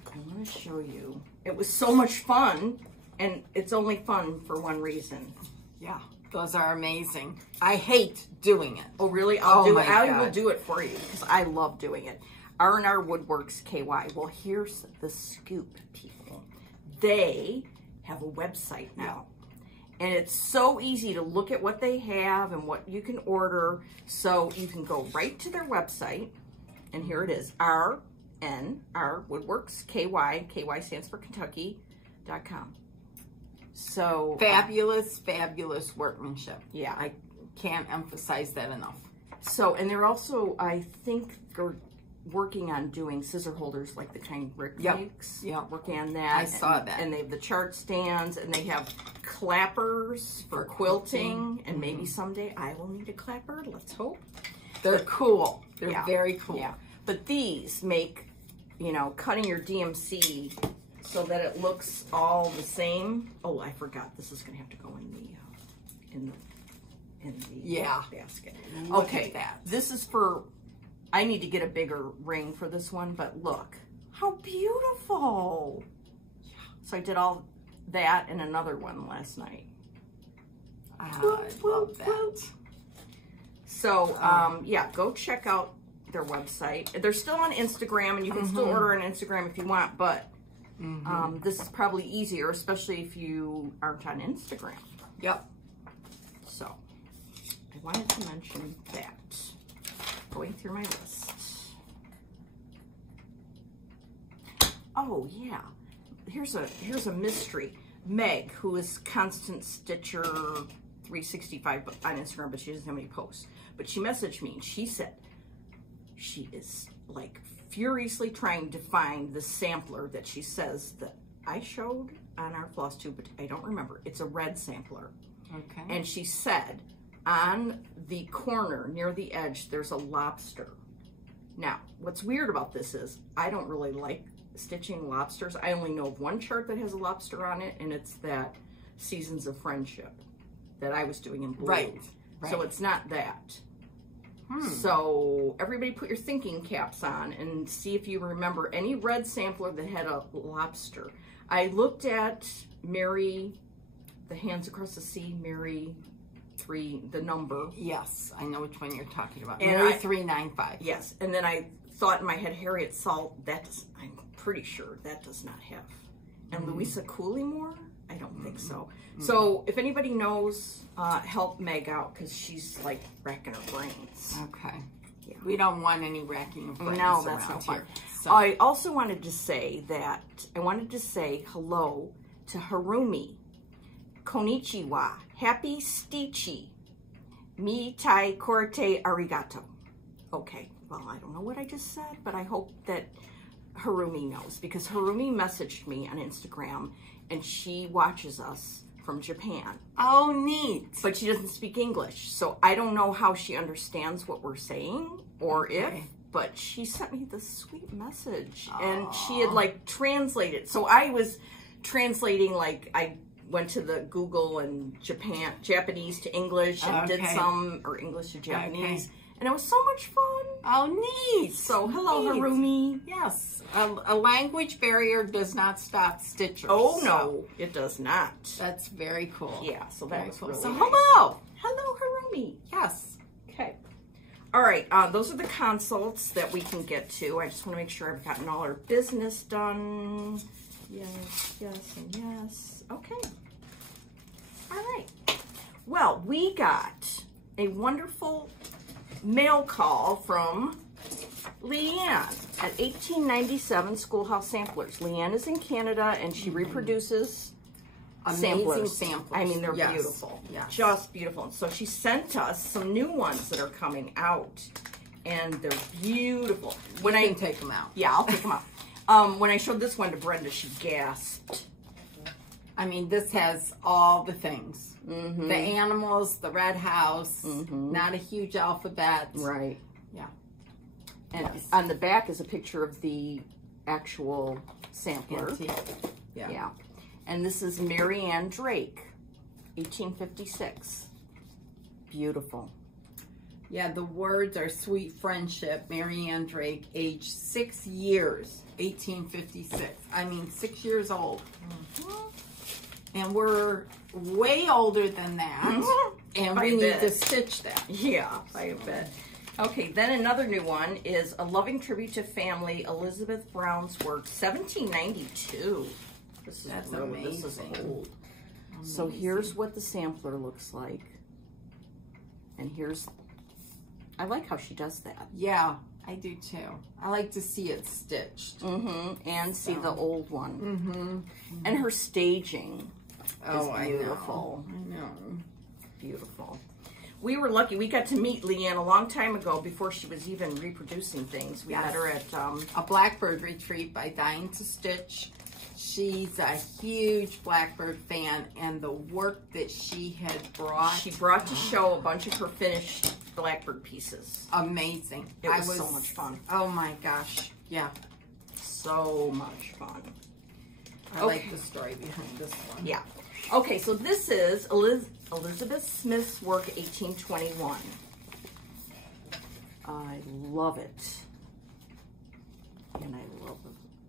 I want to show you. It was so much fun, and it's only fun for one reason. Yeah, those are amazing. I hate doing it. Oh, really? I'll do it. I will God. do it for you because I love doing it. R&R Woodworks KY. Well, here's the scoop, people. They have a website now. And it's so easy to look at what they have and what you can order. So you can go right to their website. And here it is, R Woodworks KY. KY stands for Kentucky.com. So fabulous, fabulous workmanship. Yeah. I can't emphasize that enough. So, and they're also, I think, they're working on doing scissor holders like the kind Rick makes. Yeah. Working on that. I saw that. And they have the chart stands, and they have clappers for quilting. And maybe someday I will need a clapper. Let's hope. They're cool. They're very cool. Yeah. But these make, you know, cutting your DMC so that it looks all the same. Oh, I forgot. This is going to have to go in the basket. Look at that. This is for, I need to get a bigger ring for this one, but look how beautiful. So I did all that and another one last night. I love that. So, yeah, go check out their website. They're still on Instagram, and you can still order on Instagram if you want, but this is probably easier, especially if you aren't on Instagram. Yep. So, I wanted to mention that. Going through my list. Oh, yeah. Here's a mystery. Meg, who is Constant Stitcher 365 on Instagram, but she doesn't have any posts. But she messaged me and she said she is like furiously trying to find the sampler that she says that I showed on our floss tube, but I don't remember. It's a red sampler. Okay. And she said on the corner near the edge, there's a lobster. Now, what's weird about this is I don't really like stitching lobsters. I only know of one chart that has a lobster on it, and it's that Seasons of Friendship that I was doing in blue. Right. So it's not that. So everybody put your thinking caps on and see if you remember any red sampler that had a lobster. I looked at Mary, the Hands Across the Sea, Mary 3, the number. Yes, I know which one you're talking about. And Mary 395. Yes, and then I thought in my head, Harriet Salt, I'm pretty sure that does not have. And Louisa Cooley-Moore? I don't think so. So if anybody knows, help Meg out, because she's like racking her brains. Okay. Yeah. We don't want any racking of brains. No, that's not fun. So. I also wanted to say that I wanted to say hello to Harumi, Konnichiwa, Happy Stichi, Mi Tai Korte Arigato. Okay, well, I don't know what I just said, but I hope that Harumi knows, because Harumi messaged me on Instagram and she watches us from Japan. Oh, neat. But she doesn't speak English, so I don't know how she understands what we're saying or if, but she sent me this sweet message. And she had like translated. So I was translating, like I went to the Google and Japanese to English and did some, or English to Japanese. And it was so much fun. Oh, neat. So, hello, Harumi. Yes. A language barrier does not stop stitchers. Oh, no, it does not. That's very cool. Yeah, so that was really So, nice. hello. Hello, Harumi. Yes. Okay. All right, those are the consults that we can get to. I just want to make sure I've gotten all our business done. Yes, yes, and yes. Okay. All right. Well, we got a wonderful mail call from Leanne at 1897 Schoolhouse Samplers. Leanne is in Canada, and she reproduces Amazing samplers. samplers. I mean, they're beautiful. Yes. Just beautiful. So she sent us some new ones that are coming out, and they're beautiful. When I can take them out. Yeah, I'll take them out. When I showed this one to Brenda, she gasped. I mean, this has all the things. The animals, the red house, not a huge alphabet. Right. Yeah. And on the back is a picture of the actual sampler. Antique. Yeah. Yeah. And this is Mary Ann Drake, 1856. Beautiful. Yeah, the words are sweet friendship. Mary Ann Drake, age 6 years, 1856. I mean, 6 years old. And we're way older than that. And we need to stitch that. Yeah, I bet. Okay, then another new one is A Loving Tribute to Family, Elizabeth Brown's work, 1792. This is amazing. This is old. So here's what the sampler looks like. And here's, I like how she does that. Yeah, I do too. I like to see it stitched. And see the old one. And her staging is beautiful. I know. Beautiful. We were lucky. We got to meet Leanne a long time ago before she was even reproducing things. We met her at a Blackbird retreat by Dying to Stitch. She's a huge Blackbird fan, and the work that she had brought. She brought to show a bunch of her finished Blackbird pieces. Amazing. It was so much fun. Oh my gosh. Yeah. So much fun. I like the story behind this one. Yeah. Okay, so this is Elizabeth Smith's work, 1821. I love it. And I love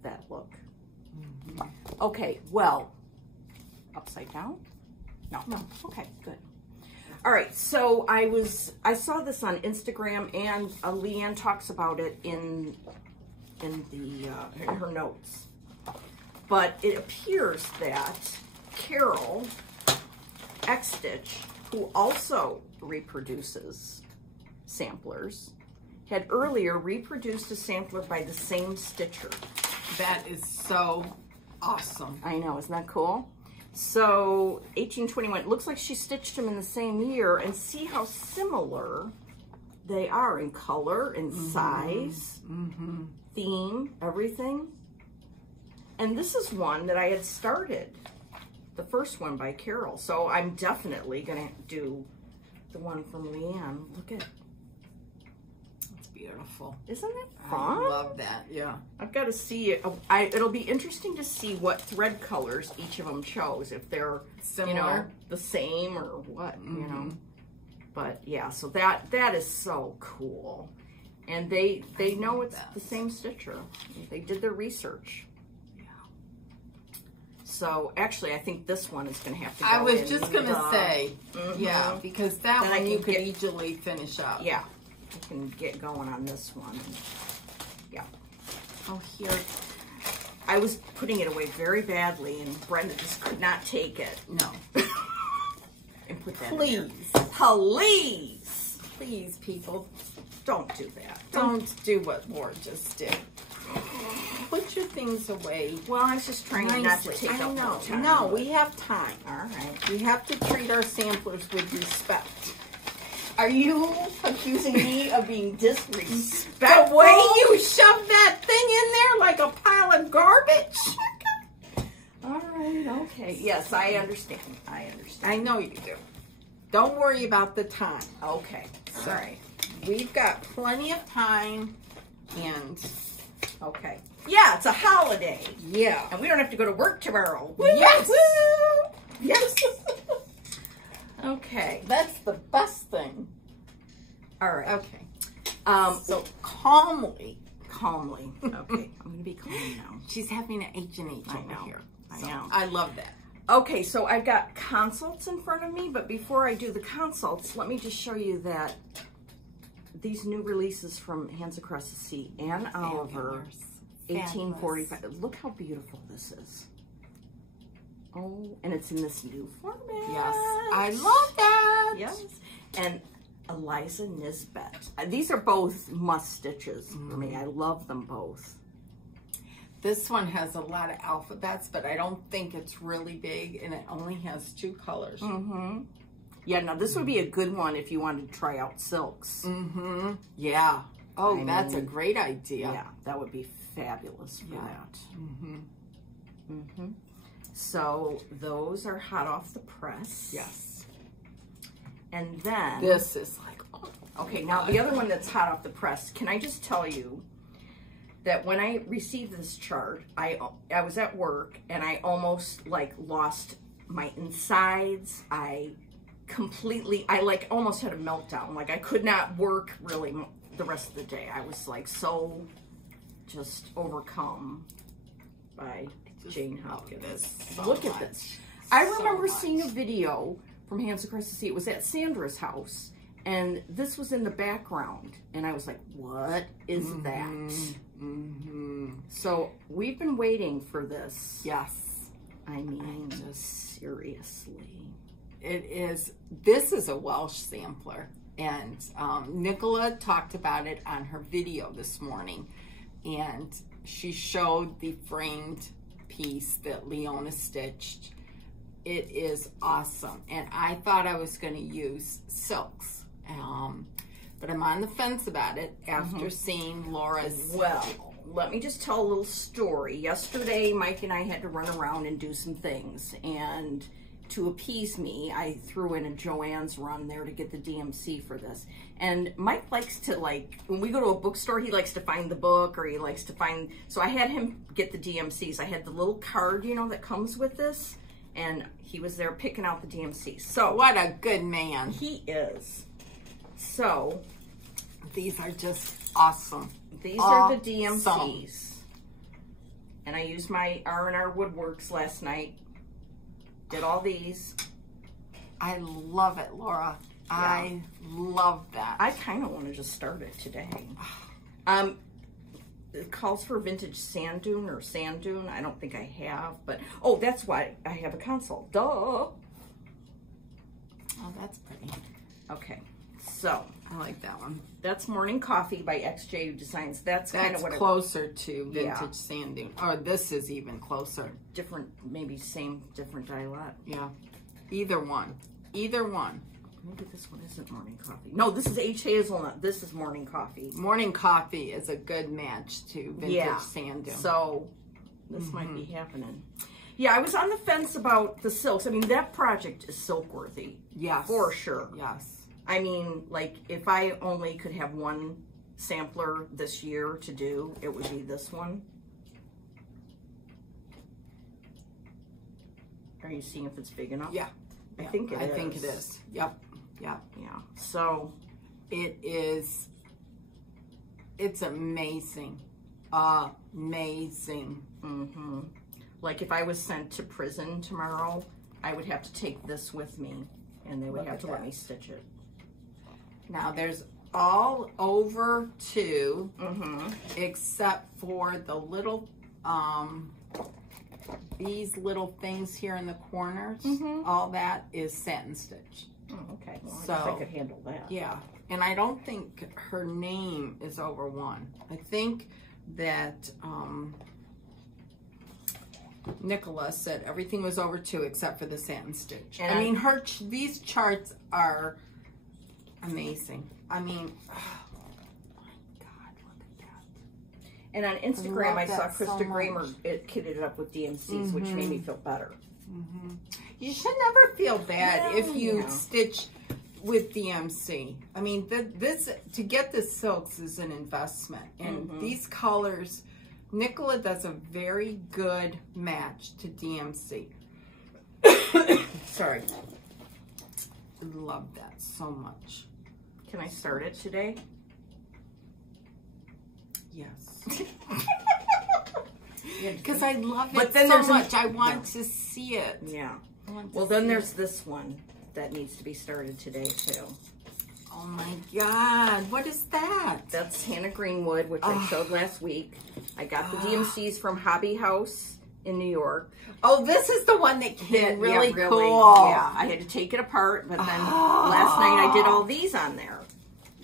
that look. Okay, well, upside down? No. Okay, good. All right, so I saw this on Instagram, and Leanne talks about it in her notes. But it appears that Carol X-Stitch, who also reproduces samplers, had earlier reproduced a sampler by the same stitcher. That is so awesome. I know, isn't that cool? So 1821, it looks like she stitched them in the same year, and see how similar they are in color and size, theme, everything. And this is one that I had started, the first one by Carol. So I'm definitely gonna do the one from Leanne. Look at, it's beautiful. Isn't it fun? I love that, yeah. I've got to see it. It'll be interesting to see what thread colors each of them chose, if they're similar, you know, the same or what, you know. But yeah, so that is so cool. And they know it's the same stitcher. They did their research. So actually, I think this one is going to have to go I was just going to say, yeah, because that then one you could easily finish up. Yeah, I can get going on this one. Yeah. Oh, here. I was putting it away very badly, and Brenda just could not take it. No. And put that Please. in there. Please. Please, people. Don't do that. Don't do what Laura just did. Put your things away. Well, I was just trying not to take up more time. No, we have time. All right. We have to treat our samplers with respect. Are you accusing me of being disrespectful? The way you shoved that thing in there like a pile of garbage. All right, okay. Yes, I understand. I understand. I know you do. Don't worry about the time. Okay. All right. We've got plenty of time, and okay. Yeah, it's a holiday. Yeah. And we don't have to go to work tomorrow. Yes. Yes. Okay. That's the best thing. All right. Okay. So calmly. Okay, I'm going to be calm now. She's having an H&H over here. I know. I love that. Okay, so I've got consults in front of me, but before I do the consults, let me just show you that these new releases from Hands Across the Sea, Anne Oliver, 1845. Look how beautiful this is. Oh, and it's in this new format. Yes, I love that. Yes, and Eliza Nisbet. These are both must stitches for me. I love them both. This one has a lot of alphabets, but I don't think it's really big, and it only has 2 colors. Yeah, now this would be a good one if you wanted to try out silks. Yeah. Oh, that's a great idea. Yeah, that would be fabulous for that. So those are hot off the press. Yes. And then this is like, oh, okay, now the other one that's hot off the press, can I just tell you that when I received this chart, I was at work and I almost like lost my insides. I like almost had a meltdown. Like I could not work really the rest of the day. I was like so just overcome by Jane Hopkins. Look at this. I remember seeing a video from Hands Across the Sea. It was at Sandra's house, and this was in the background, and I was like, what is that? So we've been waiting for this. Yes. I mean, seriously. It is, this is a Welsh sampler, and Nicola talked about it on her video this morning, and she showed the framed piece that Leona stitched. It is awesome, and I thought I was going to use silks, but I'm on the fence about it after seeing Laura's. Well, let me just tell a little story. Yesterday, Mike and I had to run around and do some things, and to appease me, I threw in a Joann's run there to get the DMC for this. And Mike likes to, like, when we go to a bookstore, he likes to find the book, or he likes to find, so I had him get the DMCs. I had the little card, you know, that comes with this, and he was there picking out the DMCs. So what a good man. He is. So these are just awesome. These are the DMCs. And I used my R&R Woodworks last night. Did all these. I love it, Laura. I love that. I kind of want to just start it today. It calls for vintage sand dune or sand dune. I don't think I have, but oh, that's why I have a console. Duh. Oh, that's pretty. Okay, so I like that one. that's Morning Coffee by XJ Designs. That's kind of what closer to vintage sand dune. Or this is even closer. different, maybe same, different dialect. Yeah. Either one. Either one. Maybe this one isn't Morning Coffee. No, this is H Hazelnut. This is Morning Coffee. Morning Coffee is a good match to vintage sand dune. So this might be happening. Yeah, I was on the fence about the silks. I mean, that project is silk worthy. Yes. For sure. Yes. I mean, like, if I only could have one sampler this year to do, it would be this one. Are you seeing if it's big enough? Yeah. I think it is. I think it is. Yep. Yep. Yeah. So it is. It's amazing. Amazing. mm-hmm. Like if I was sent to prison tomorrow, I would have to take this with me, and they would have to let me stitch it. Now there's all over too, Mm-hmm. except for the little these little things here in the corners. Mhm. All that is satin stitch. Oh, okay. Well, I So- guess I could handle that. Yeah, and I don't think her name is over one. I think that Nicola said everything was over two except for the satin stitch. And I mean, these charts are amazing. I mean, oh my God, look at that. And on Instagram, I saw that so Krista much. Kramer kitted it up with DMCs, which made me feel better. You should never feel bad No, if you no. stitch with DMC. I mean, this to get the silks is an investment, and these colors, Nicola does a very good match to DMC. Sorry, love that so much. Can I start it today? Yes, because I love But it then so there's much. I want to see it. Yeah. I want to Well, then see there's it. this one that needs to be started today, too. Oh my God, what is that? That's Hannah Greenwood, which I showed last week. I got the DMCs from Hobby House in New York. Oh, this is the one that came really Yeah, cool. Yeah, I had to take it apart, but then last night I did all these on there.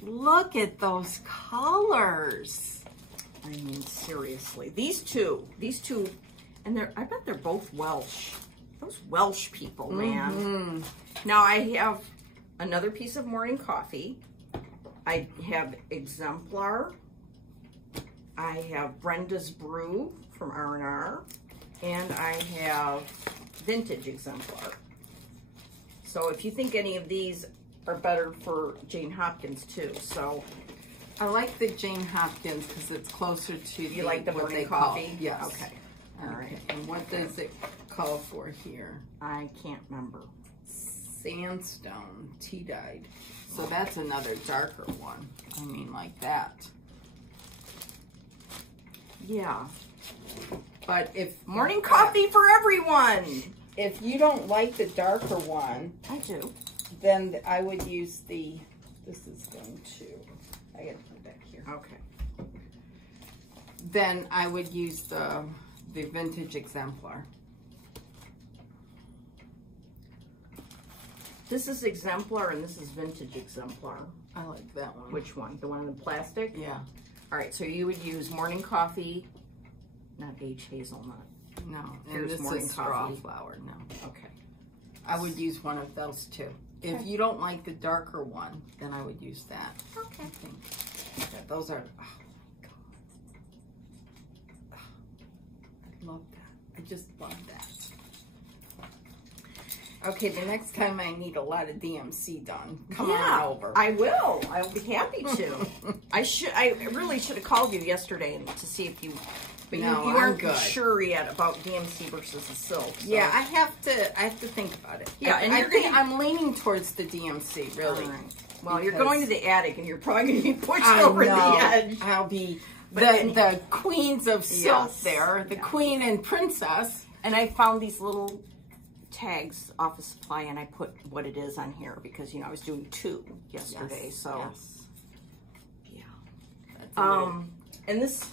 Look at those colors. I mean, seriously. These two, and I bet they're both Welsh. Those Welsh people, man. Now I have another piece of Morning Coffee. I have Exemplar. I have Brenda's Brew from R&R. And I have Vintage Exemplar. So if you think any of these are better for Jane Hopkins too. So I like the Jane Hopkins because it's closer to you like the what Morning they call- Coffee? Yes. Okay. All right. And what does it call for here? I can't remember. Sandstone, tea-dyed. So that's another darker one. I mean, like that. Yeah. But if Morning Coffee for everyone. if you don't like the darker one, I do. then I would use the, this is going to, I gotta put it back here. Okay. Then I would use the Vintage Exemplar. This is Exemplar and this is Vintage Exemplar. I like that one. Which one? The one in the plastic? Yeah. All right, so you would use Morning Coffee, not H Hazelnut. No. And Here's this Morning is straw Coffee. flower. No. Okay. I would use one of those too. If you don't like the darker one, then I would use that. Okay. I think. Yeah, those are, oh my God. Oh, I love that. I just love that. Okay, the next time I need a lot of DMC done, come on over. I will. I'll be happy to. I really should have called you yesterday to see if you, but No, you I'm aren't good. sure yet about DMC versus the silk. So. Yeah, I have to think about it. Yeah, and I you're think gonna- I'm leaning towards the DMC, really. All right. Well, you're Because- going to the attic and you're probably going to be pushed I over know. the edge. I'll be But the queens of silk Yes. there, the Yeah. queen and princess. And I found these little tags off of Supply, and I put what it is on here because, you know, I was doing 2 yesterday. Yes, so, yes. yeah. And this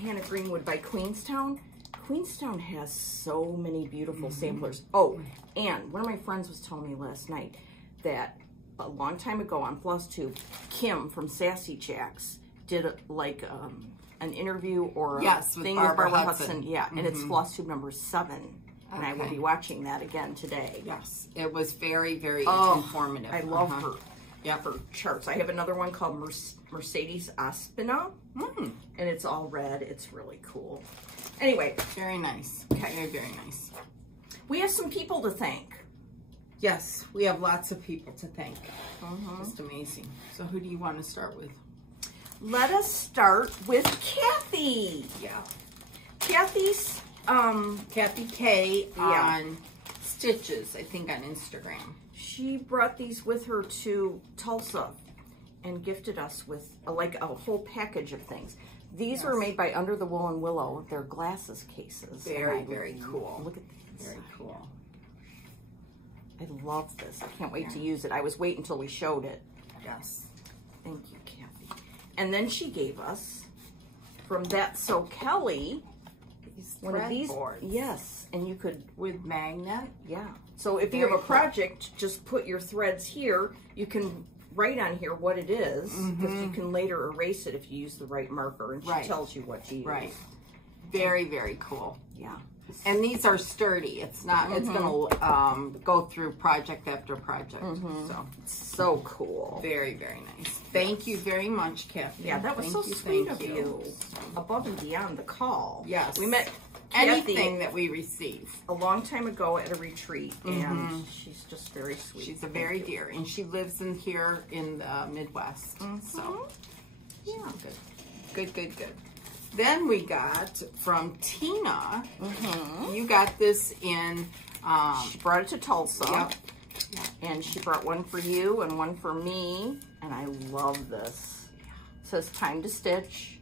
Hannah Greenwood by Queenstown. Queenstown has so many beautiful samplers. Oh, and one of my friends was telling me last night that a long time ago on FlossTube, Kim from Sassy Jacks did an interview or a thing with Barbara Hudson. Yeah, and it's FlossTube number 7. And I will be watching that again today. Yes, it was very, very informative. I love her. Yeah, her charts. I have another one called Mercedes Aspina, and it's all red. It's really cool. Anyway. Very nice. Very, very nice. We have some people to thank. Yes, we have lots of people to thank. Just amazing. So who do you want to start with? Let us start with Kathy. Yeah. Kathy's, Kathy K on Stitches, I think on Instagram. She brought these with her to Tulsa and gifted us with like a whole package of things. These were made by Under the Wool and Willow. They're glasses cases. Very, very cool. Look at these. Very cool. I love this. I can't wait to use it. I was waiting until we showed it. Yes. Thank you, Kathy. And then she gave us, from That's So Kelly, one of these boards. Yes, and you could with magnet. Yeah. So if you have a project, just put your threads here. You can write on here what it is, because you can later erase it if you use the right marker, and she tells you what to use. Right. Very, very cool. Yeah. And these are sturdy. It's not. It's gonna go through project after project. So so cool. Very, very nice. Thank you very much, Kathy. Yeah, that was so sweet of you. Above and beyond the call. Yes. We met anything that we receive a long time ago at a retreat, and she's just very sweet. She's a very dear, and she lives in here in the Midwest. So yeah, good. Then we got from Tina. You got this in. She brought it to Tulsa. Yep. And she brought one for you and one for me, and I love this. It says Time to Stitch.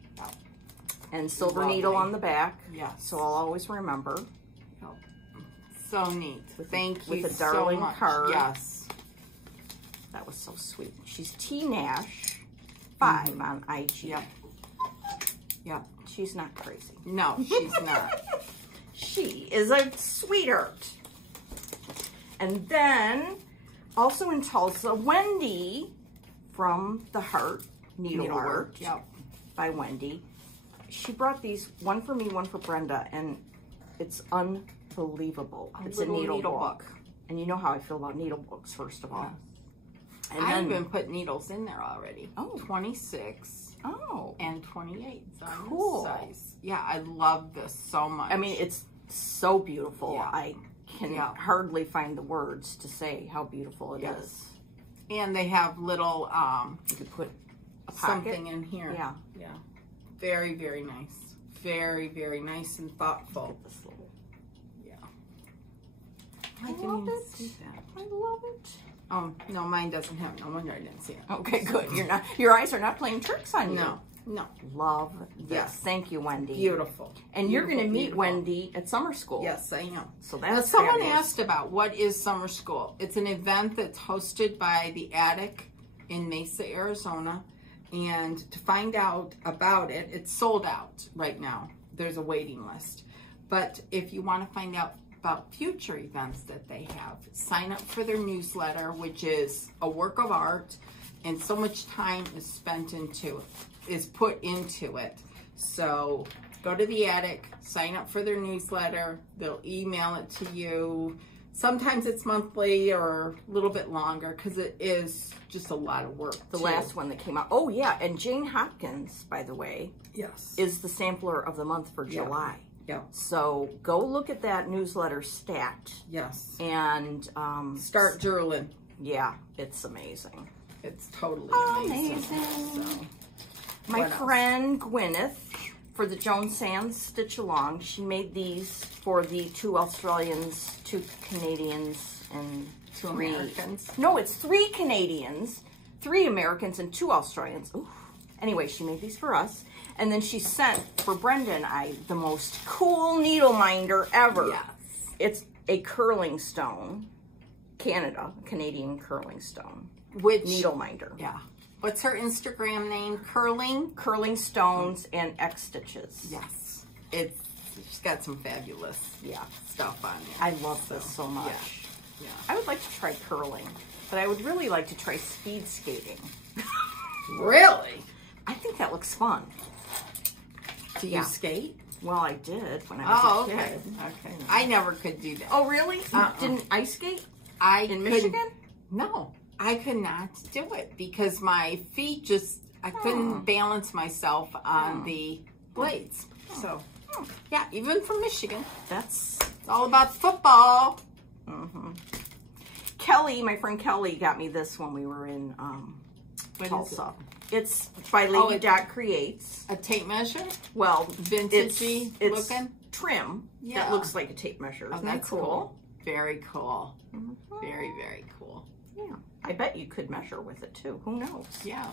And silver needle on the back. Yes. So I'll always remember. So neat. Thank you with a darling so much. card. Yes. That was so sweet. She's T Nash 5 on IG. Yep. She's not crazy. No, she's not. She is a sweetheart. And then, also in Tulsa, Wendy from The Heart Needlework by Wendy. She brought these, one for me, one for Brenda, and it's unbelievable. It's a needle book. And you know how I feel about needle books, first of all. And I even put needles in there already. Oh. 26. Oh. And 28. Cool. Size. Yeah, I love this so much. I mean, it's so beautiful. Yeah. I can hardly find the words to say how beautiful it is. And they have little, you could put something in here. Yeah. Yeah. Very, very nice. Very, very nice and thoughtful. Look at this little. I love it. See that. I love it. Oh, no, mine doesn't have it. No wonder I didn't see it. Okay, good. Your eyes are not playing tricks on you. No. Love this. Thank you, Wendy. Beautiful. And you're going to meet Wendy at summer school. Yes, I know. So that's someone asked about what is summer school. It's an event that's hosted by the Attic in Mesa, Arizona. And to find out about it, it's sold out right now. There's a waiting list. But if you want to find out about future events that they have, sign up for their newsletter, which is a work of art, and so much time is spent into it, is put into it. So go to the Attic, sign up for their newsletter. They'll email it to you. Sometimes it's monthly or a little bit longer because it is just a lot of work. The last one that came out. Oh, yeah. And Jane Hopkins, by the way, is the sampler of the month for July. So go look at that newsletter stat. Yes. And start journaling. Yeah, it's amazing. It's totally amazing. So, my friend Gwyneth, for the Jones Sands Stitch Along, she made these for the 2 Australians, 2 Canadians, and 2 Americans. No, it's 3 Canadians, 3 Americans, and 2 Australians. Ooh. Anyway, she made these for us. And then she sent, for Brenda and I, the most cool needle minder ever. Yes. It's a curling stone, Canadian curling stone. Which needle minder. Yeah. What's her Instagram name? Curling Stones and X Stitches. Yes. She's got some fabulous stuff on it. I love this so much. Yeah. I would like to try curling, but I would really like to try speed skating. Really? I think that looks fun. Do you skate? Well, I did when I was a kid. Okay. I never could do that. Oh, really? You didn't ice skate? In Michigan? No. I could not do it because my feet I couldn't balance myself on the blades. So, yeah, even from Michigan. It's all about football. Kelly, my friend Kelly, got me this when we were in Tulsa. It's by Lady Dot Creates. A tape measure? Well, vintagey it's looking? Trim. Yeah. That looks like a tape measure. Isn't that cool? Very cool. Very, very cool. Yeah. I bet you could measure with it too. Who knows? Yeah.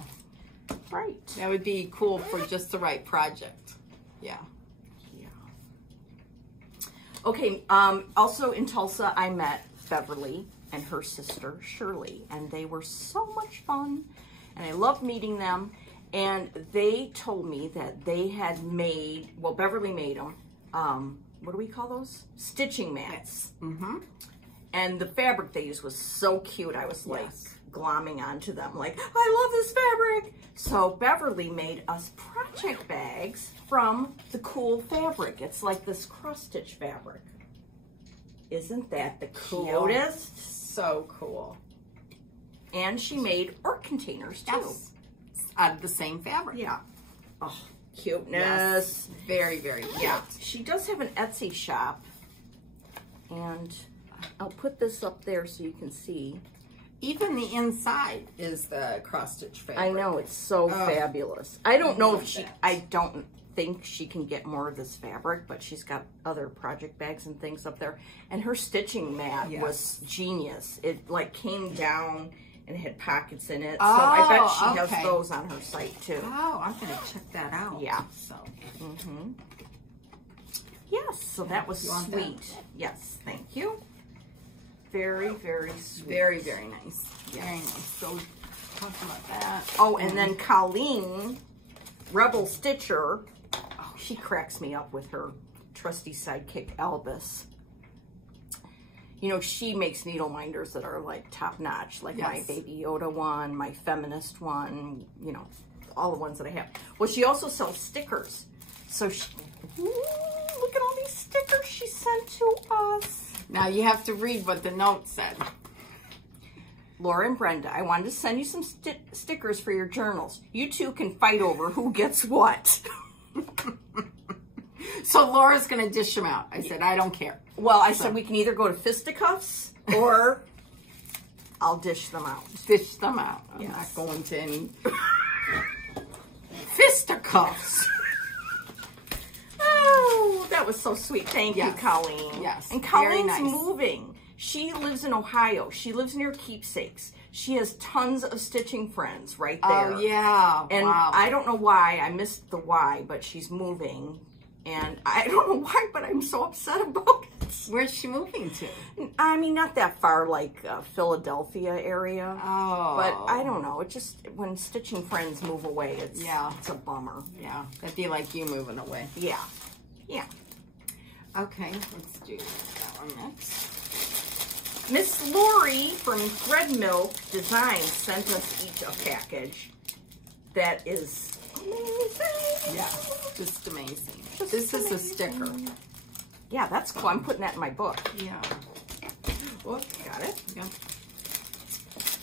Right. That would be cool for just the right project. Yeah. Yeah. Okay. Also in Tulsa, I met Beverly and her sister Shirley, and they were so much fun, and I loved meeting them. And they told me that they had made, well, Beverly made them. What do we call those? Stitching mats. And the fabric they used was so cute. I was like glomming onto them, like, I love this fabric. So Beverly made us project bags from the cool fabric. It's like this cross stitch fabric. Isn't that the cutest? So cool. And she made orc containers too. Yes. Out of the same fabric. Yeah. Oh, cuteness. Yes. Very, very cute. Yeah. She does have an Etsy shop. And I'll put this up there so you can see. Even the inside is the cross-stitch fabric. I know, it's so fabulous. I don't know if I don't think she can get more of this fabric, but she's got other project bags and things up there. And her stitching mat was genius. It like came down and had pockets in it. So I bet she has those on her site too. Oh, I'm going to check that out. Yeah. So. Yes, so that was sweet. Yes, thank you. Very, very sweet. Very, very nice. Very nice. So, talk about that. Oh, and then Colleen, Rebel Stitcher, she cracks me up with her trusty sidekick, Albus. You know, she makes needle minders that are like top notch, like my Baby Yoda one, my feminist one, you know, all the ones that I have. Well, she also sells stickers. So, look at all these stickers she sent to us. Now you have to read what the note said. Laura and Brenda, I wanted to send you some stickers for your journals. You two can fight over who gets what. So Laura's going to dish them out. I said, I don't care. Well, I said we can either go to fisticuffs or I'll dish them out. Dish them out. I'm not going to any fisticuffs. Oh, that was so sweet. Thank you, Colleen. Yes. And Colleen's moving. She lives in Ohio. She lives near Keepsakes. She has tons of stitching friends right there. Oh, yeah. And I don't know why. I missed the why, but she's moving. And I don't know why, but I'm so upset about it. Where's she moving to? I mean, not that far, like Philadelphia area. Oh. But I don't know. It just, when stitching friends move away, it's a bummer. Yeah. That'd be like you moving away. Yeah. Yeah. Okay, let's do that one next. Miss Lori from Thread Milk Designs sent us each a package that is amazing. Yeah, just amazing. This is a sticker. Yeah, that's cool. I'm putting that in my book. Yeah. Look, got it. Yeah.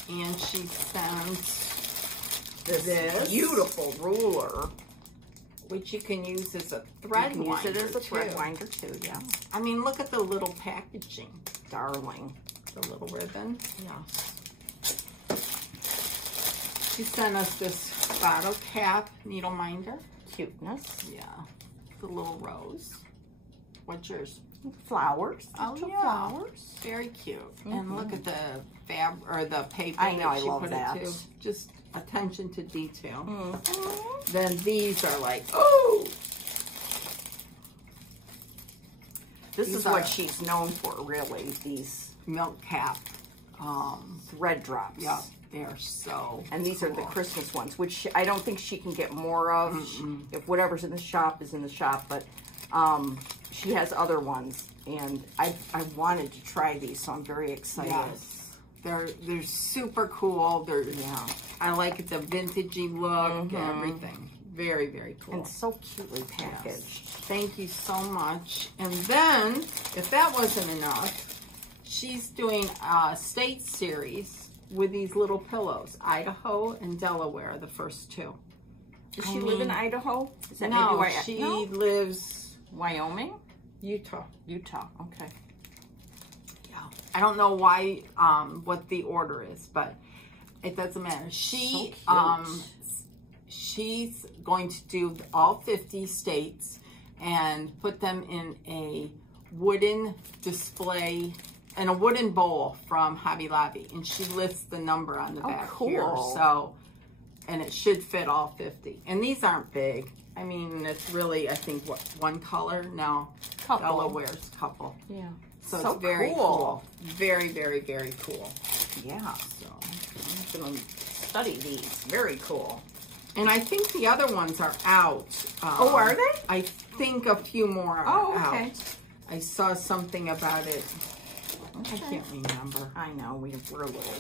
And she sent this beautiful ruler, which you can use as a thread winder. Use it as a thread winder too. Yeah. I mean, look at the little packaging, darling. The little ribbon. Yeah. She sent us this bottle cap needle minder. Cuteness. Yeah. The little rose. What's yours? Flowers. Oh, yeah. Flowers. Very cute. And look at the the paper. I know, I she love put that. It to. Just attention to detail. Then these are like, This is what she's known for, really, these milk cap thread drops. Yeah, they are so And these are the Christmas ones, which I don't think she can get more of. If whatever's in the shop is in the shop, but she has other ones, and I wanted to try these, so I'm very excited. Yes. They're super cool. I like it, the vintagey look and everything. Very, very cool. And so cutely packaged. Yes. Thank you so much. And then, if that wasn't enough, she's doing a state series with these little pillows. Idaho and Delaware are the first two. Does she live in Idaho? Is that no, maybe she lives Wyoming? Utah. Utah, okay. Yeah. I don't know why, what the order is, but it doesn't matter. She, she's going to do all 50 states and put them in a wooden display, in a wooden bowl from Hobby Lobby. And she lists the number on the back here. So, and it should fit all 50. And these aren't big. I mean, it's really, I think, what, one color? No, Delaware's couple. Yeah. So it's very cool. Very, very, very cool. Yeah. So I'm going to study these. Very cool. And I think the other ones are out. Oh, are they? I think a few more are out. I saw something about it. Okay. I can't remember. I know. We're a little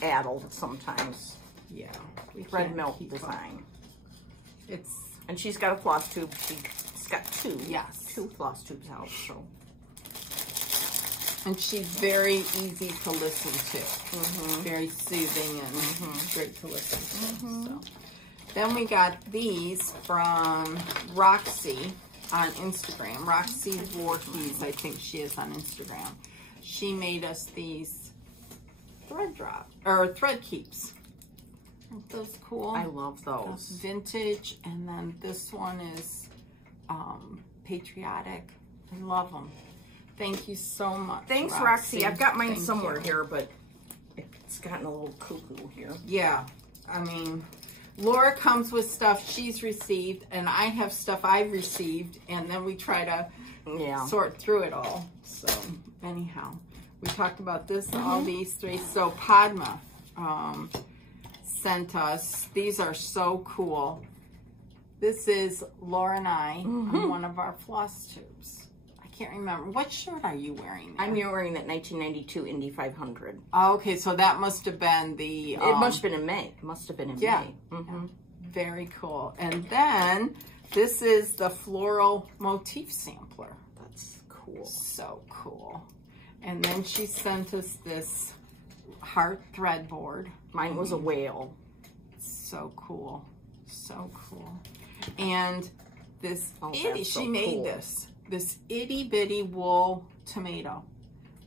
addled sometimes. Yeah. Red milk design. It's... And she's got a floss tube. She's got two. Yes. Two floss tubes out, so... And she's very easy to listen to. Very soothing and great to listen to. So. Then we got these from Roxy on Instagram. Roxy Voorhees, I think she is on Instagram. She made us these thread keeps. Aren't those cool? I love those. That's vintage, and then this one is patriotic. I love them. Thank you so much. Thanks, Roxy. I've got mine somewhere here, but it's gotten a little cuckoo here. Yeah, I mean, Laura comes with stuff she's received, and I have stuff I've received, and then we try to sort through it all. So, anyhow, we talked about this, all these three. So, Padma sent us. These are so cool. This is Laura and I on one of our floss tubes. I can't remember. What shirt are you wearing there? I'm wearing that 1992 Indy 500. Oh, okay, so that must have been the... it must have been in May. It must have been in May. Yeah. Very cool. And then this is the floral motif sampler. That's cool. So cool. And then she sent us this heart thread board. Mine was a whale. So cool. So cool. And this she made this itty bitty wool tomato.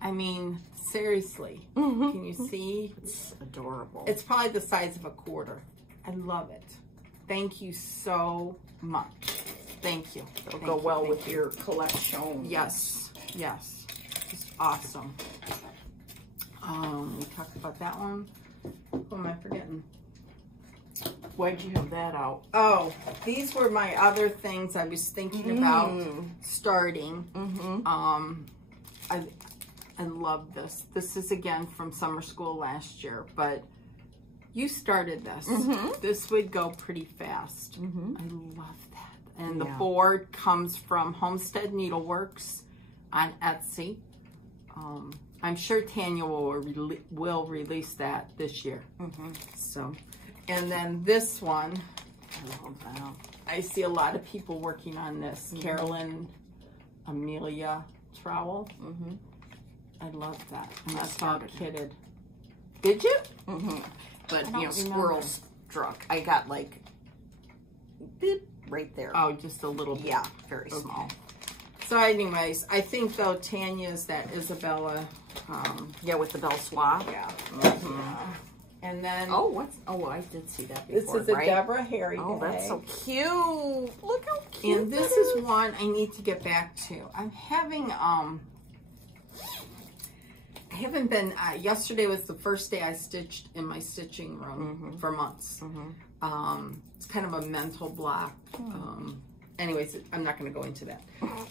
I mean, seriously. Can you see? It's adorable. It's probably the size of a quarter. I love it. Thank you so much. Thank you. It'll go well with your collection. Yes. Yes. It's awesome. We talked about that one. Who am I forgetting? Why'd you have that out? Oh, these were my other things I was thinking about starting. I love this. This is again from summer school last year, but you started this. This would go pretty fast. I love that. And the board comes from Homestead Needleworks on Etsy. I'm sure Tanya will release that this year. So. And then this one, I love that. I see a lot of people working on this. Carolyn Amelia trowel. I love that. And that's all kitted. Did you? But, you know, squirrel struck. I got like, beep, right there. Oh, just a little bit. Yeah, very small. So anyways, I think though Tanya's that Isabella. Yeah, with the bell swab. Yeah. And then... Oh, I did see that before, this is a Deborah Harry Oh, bag. that's so cute. Look how cute And this is one I need to get back to. I'm having, I haven't been, yesterday was the first day I stitched in my stitching room for months. It's kind of a mental block. Anyways, I'm not going to go into that.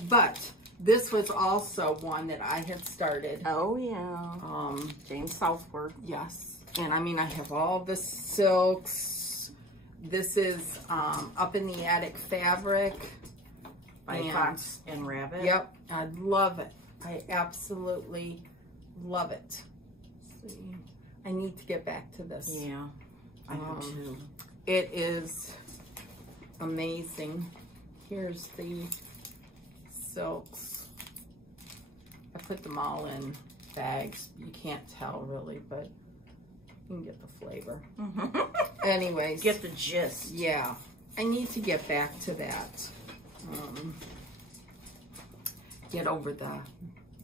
But This was also one that I had started. Oh, yeah. James Southward. Yes. And I mean, I have all the silks. This is Up in the Attic fabric. By Fox and Rabbit. Yep. I love it. I absolutely love it. Let's see. I need to get back to this. Yeah, I do too. It is amazing. Here's the silks. I put them all in bags. You can't tell really, but you can get the flavor. Anyways. Get the gist. Yeah. I need to get back to that. Get over the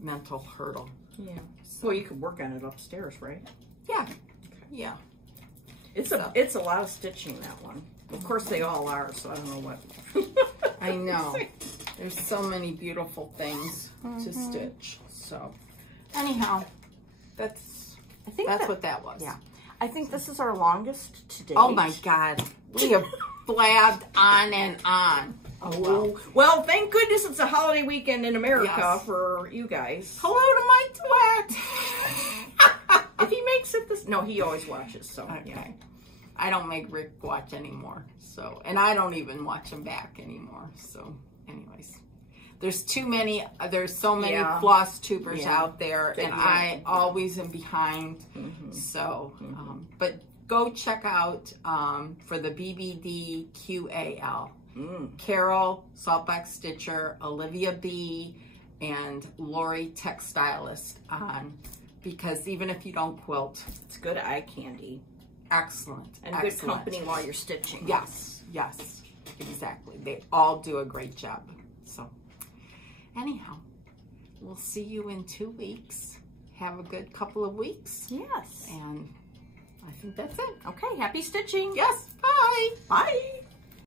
mental hurdle. Yeah. Well, you could work on it upstairs, right? Yeah. Yeah. It's a lot of stitching, that one. Of course, they all are, so I don't know what. I know. There's so many beautiful things to stitch. So, anyhow, that's what that was. Yeah. I think this is our longest to date. Oh my God. We have blabbed on and on. Oh, well, thank goodness it's a holiday weekend in America for you guys. Hello to my twat. If he makes it this... No, he always watches, so... Okay. Yeah. I don't make Rick watch anymore, so... And I don't even watch him back anymore, so... Anyways. There's so many floss tubers out there, and I always am behind, so... but go check out for the BBD QAL. Carol, Saltback Stitcher, Olivia B, and Lori Textilist on, because even if you don't quilt, it's good eye candy. Excellent. And good company while you're stitching. Yes, yes, exactly. They all do a great job. So, anyhow, we'll see you in 2 weeks. Have a good couple of weeks. Yes. And I think that's it. Okay, happy stitching. Yes, bye. Bye.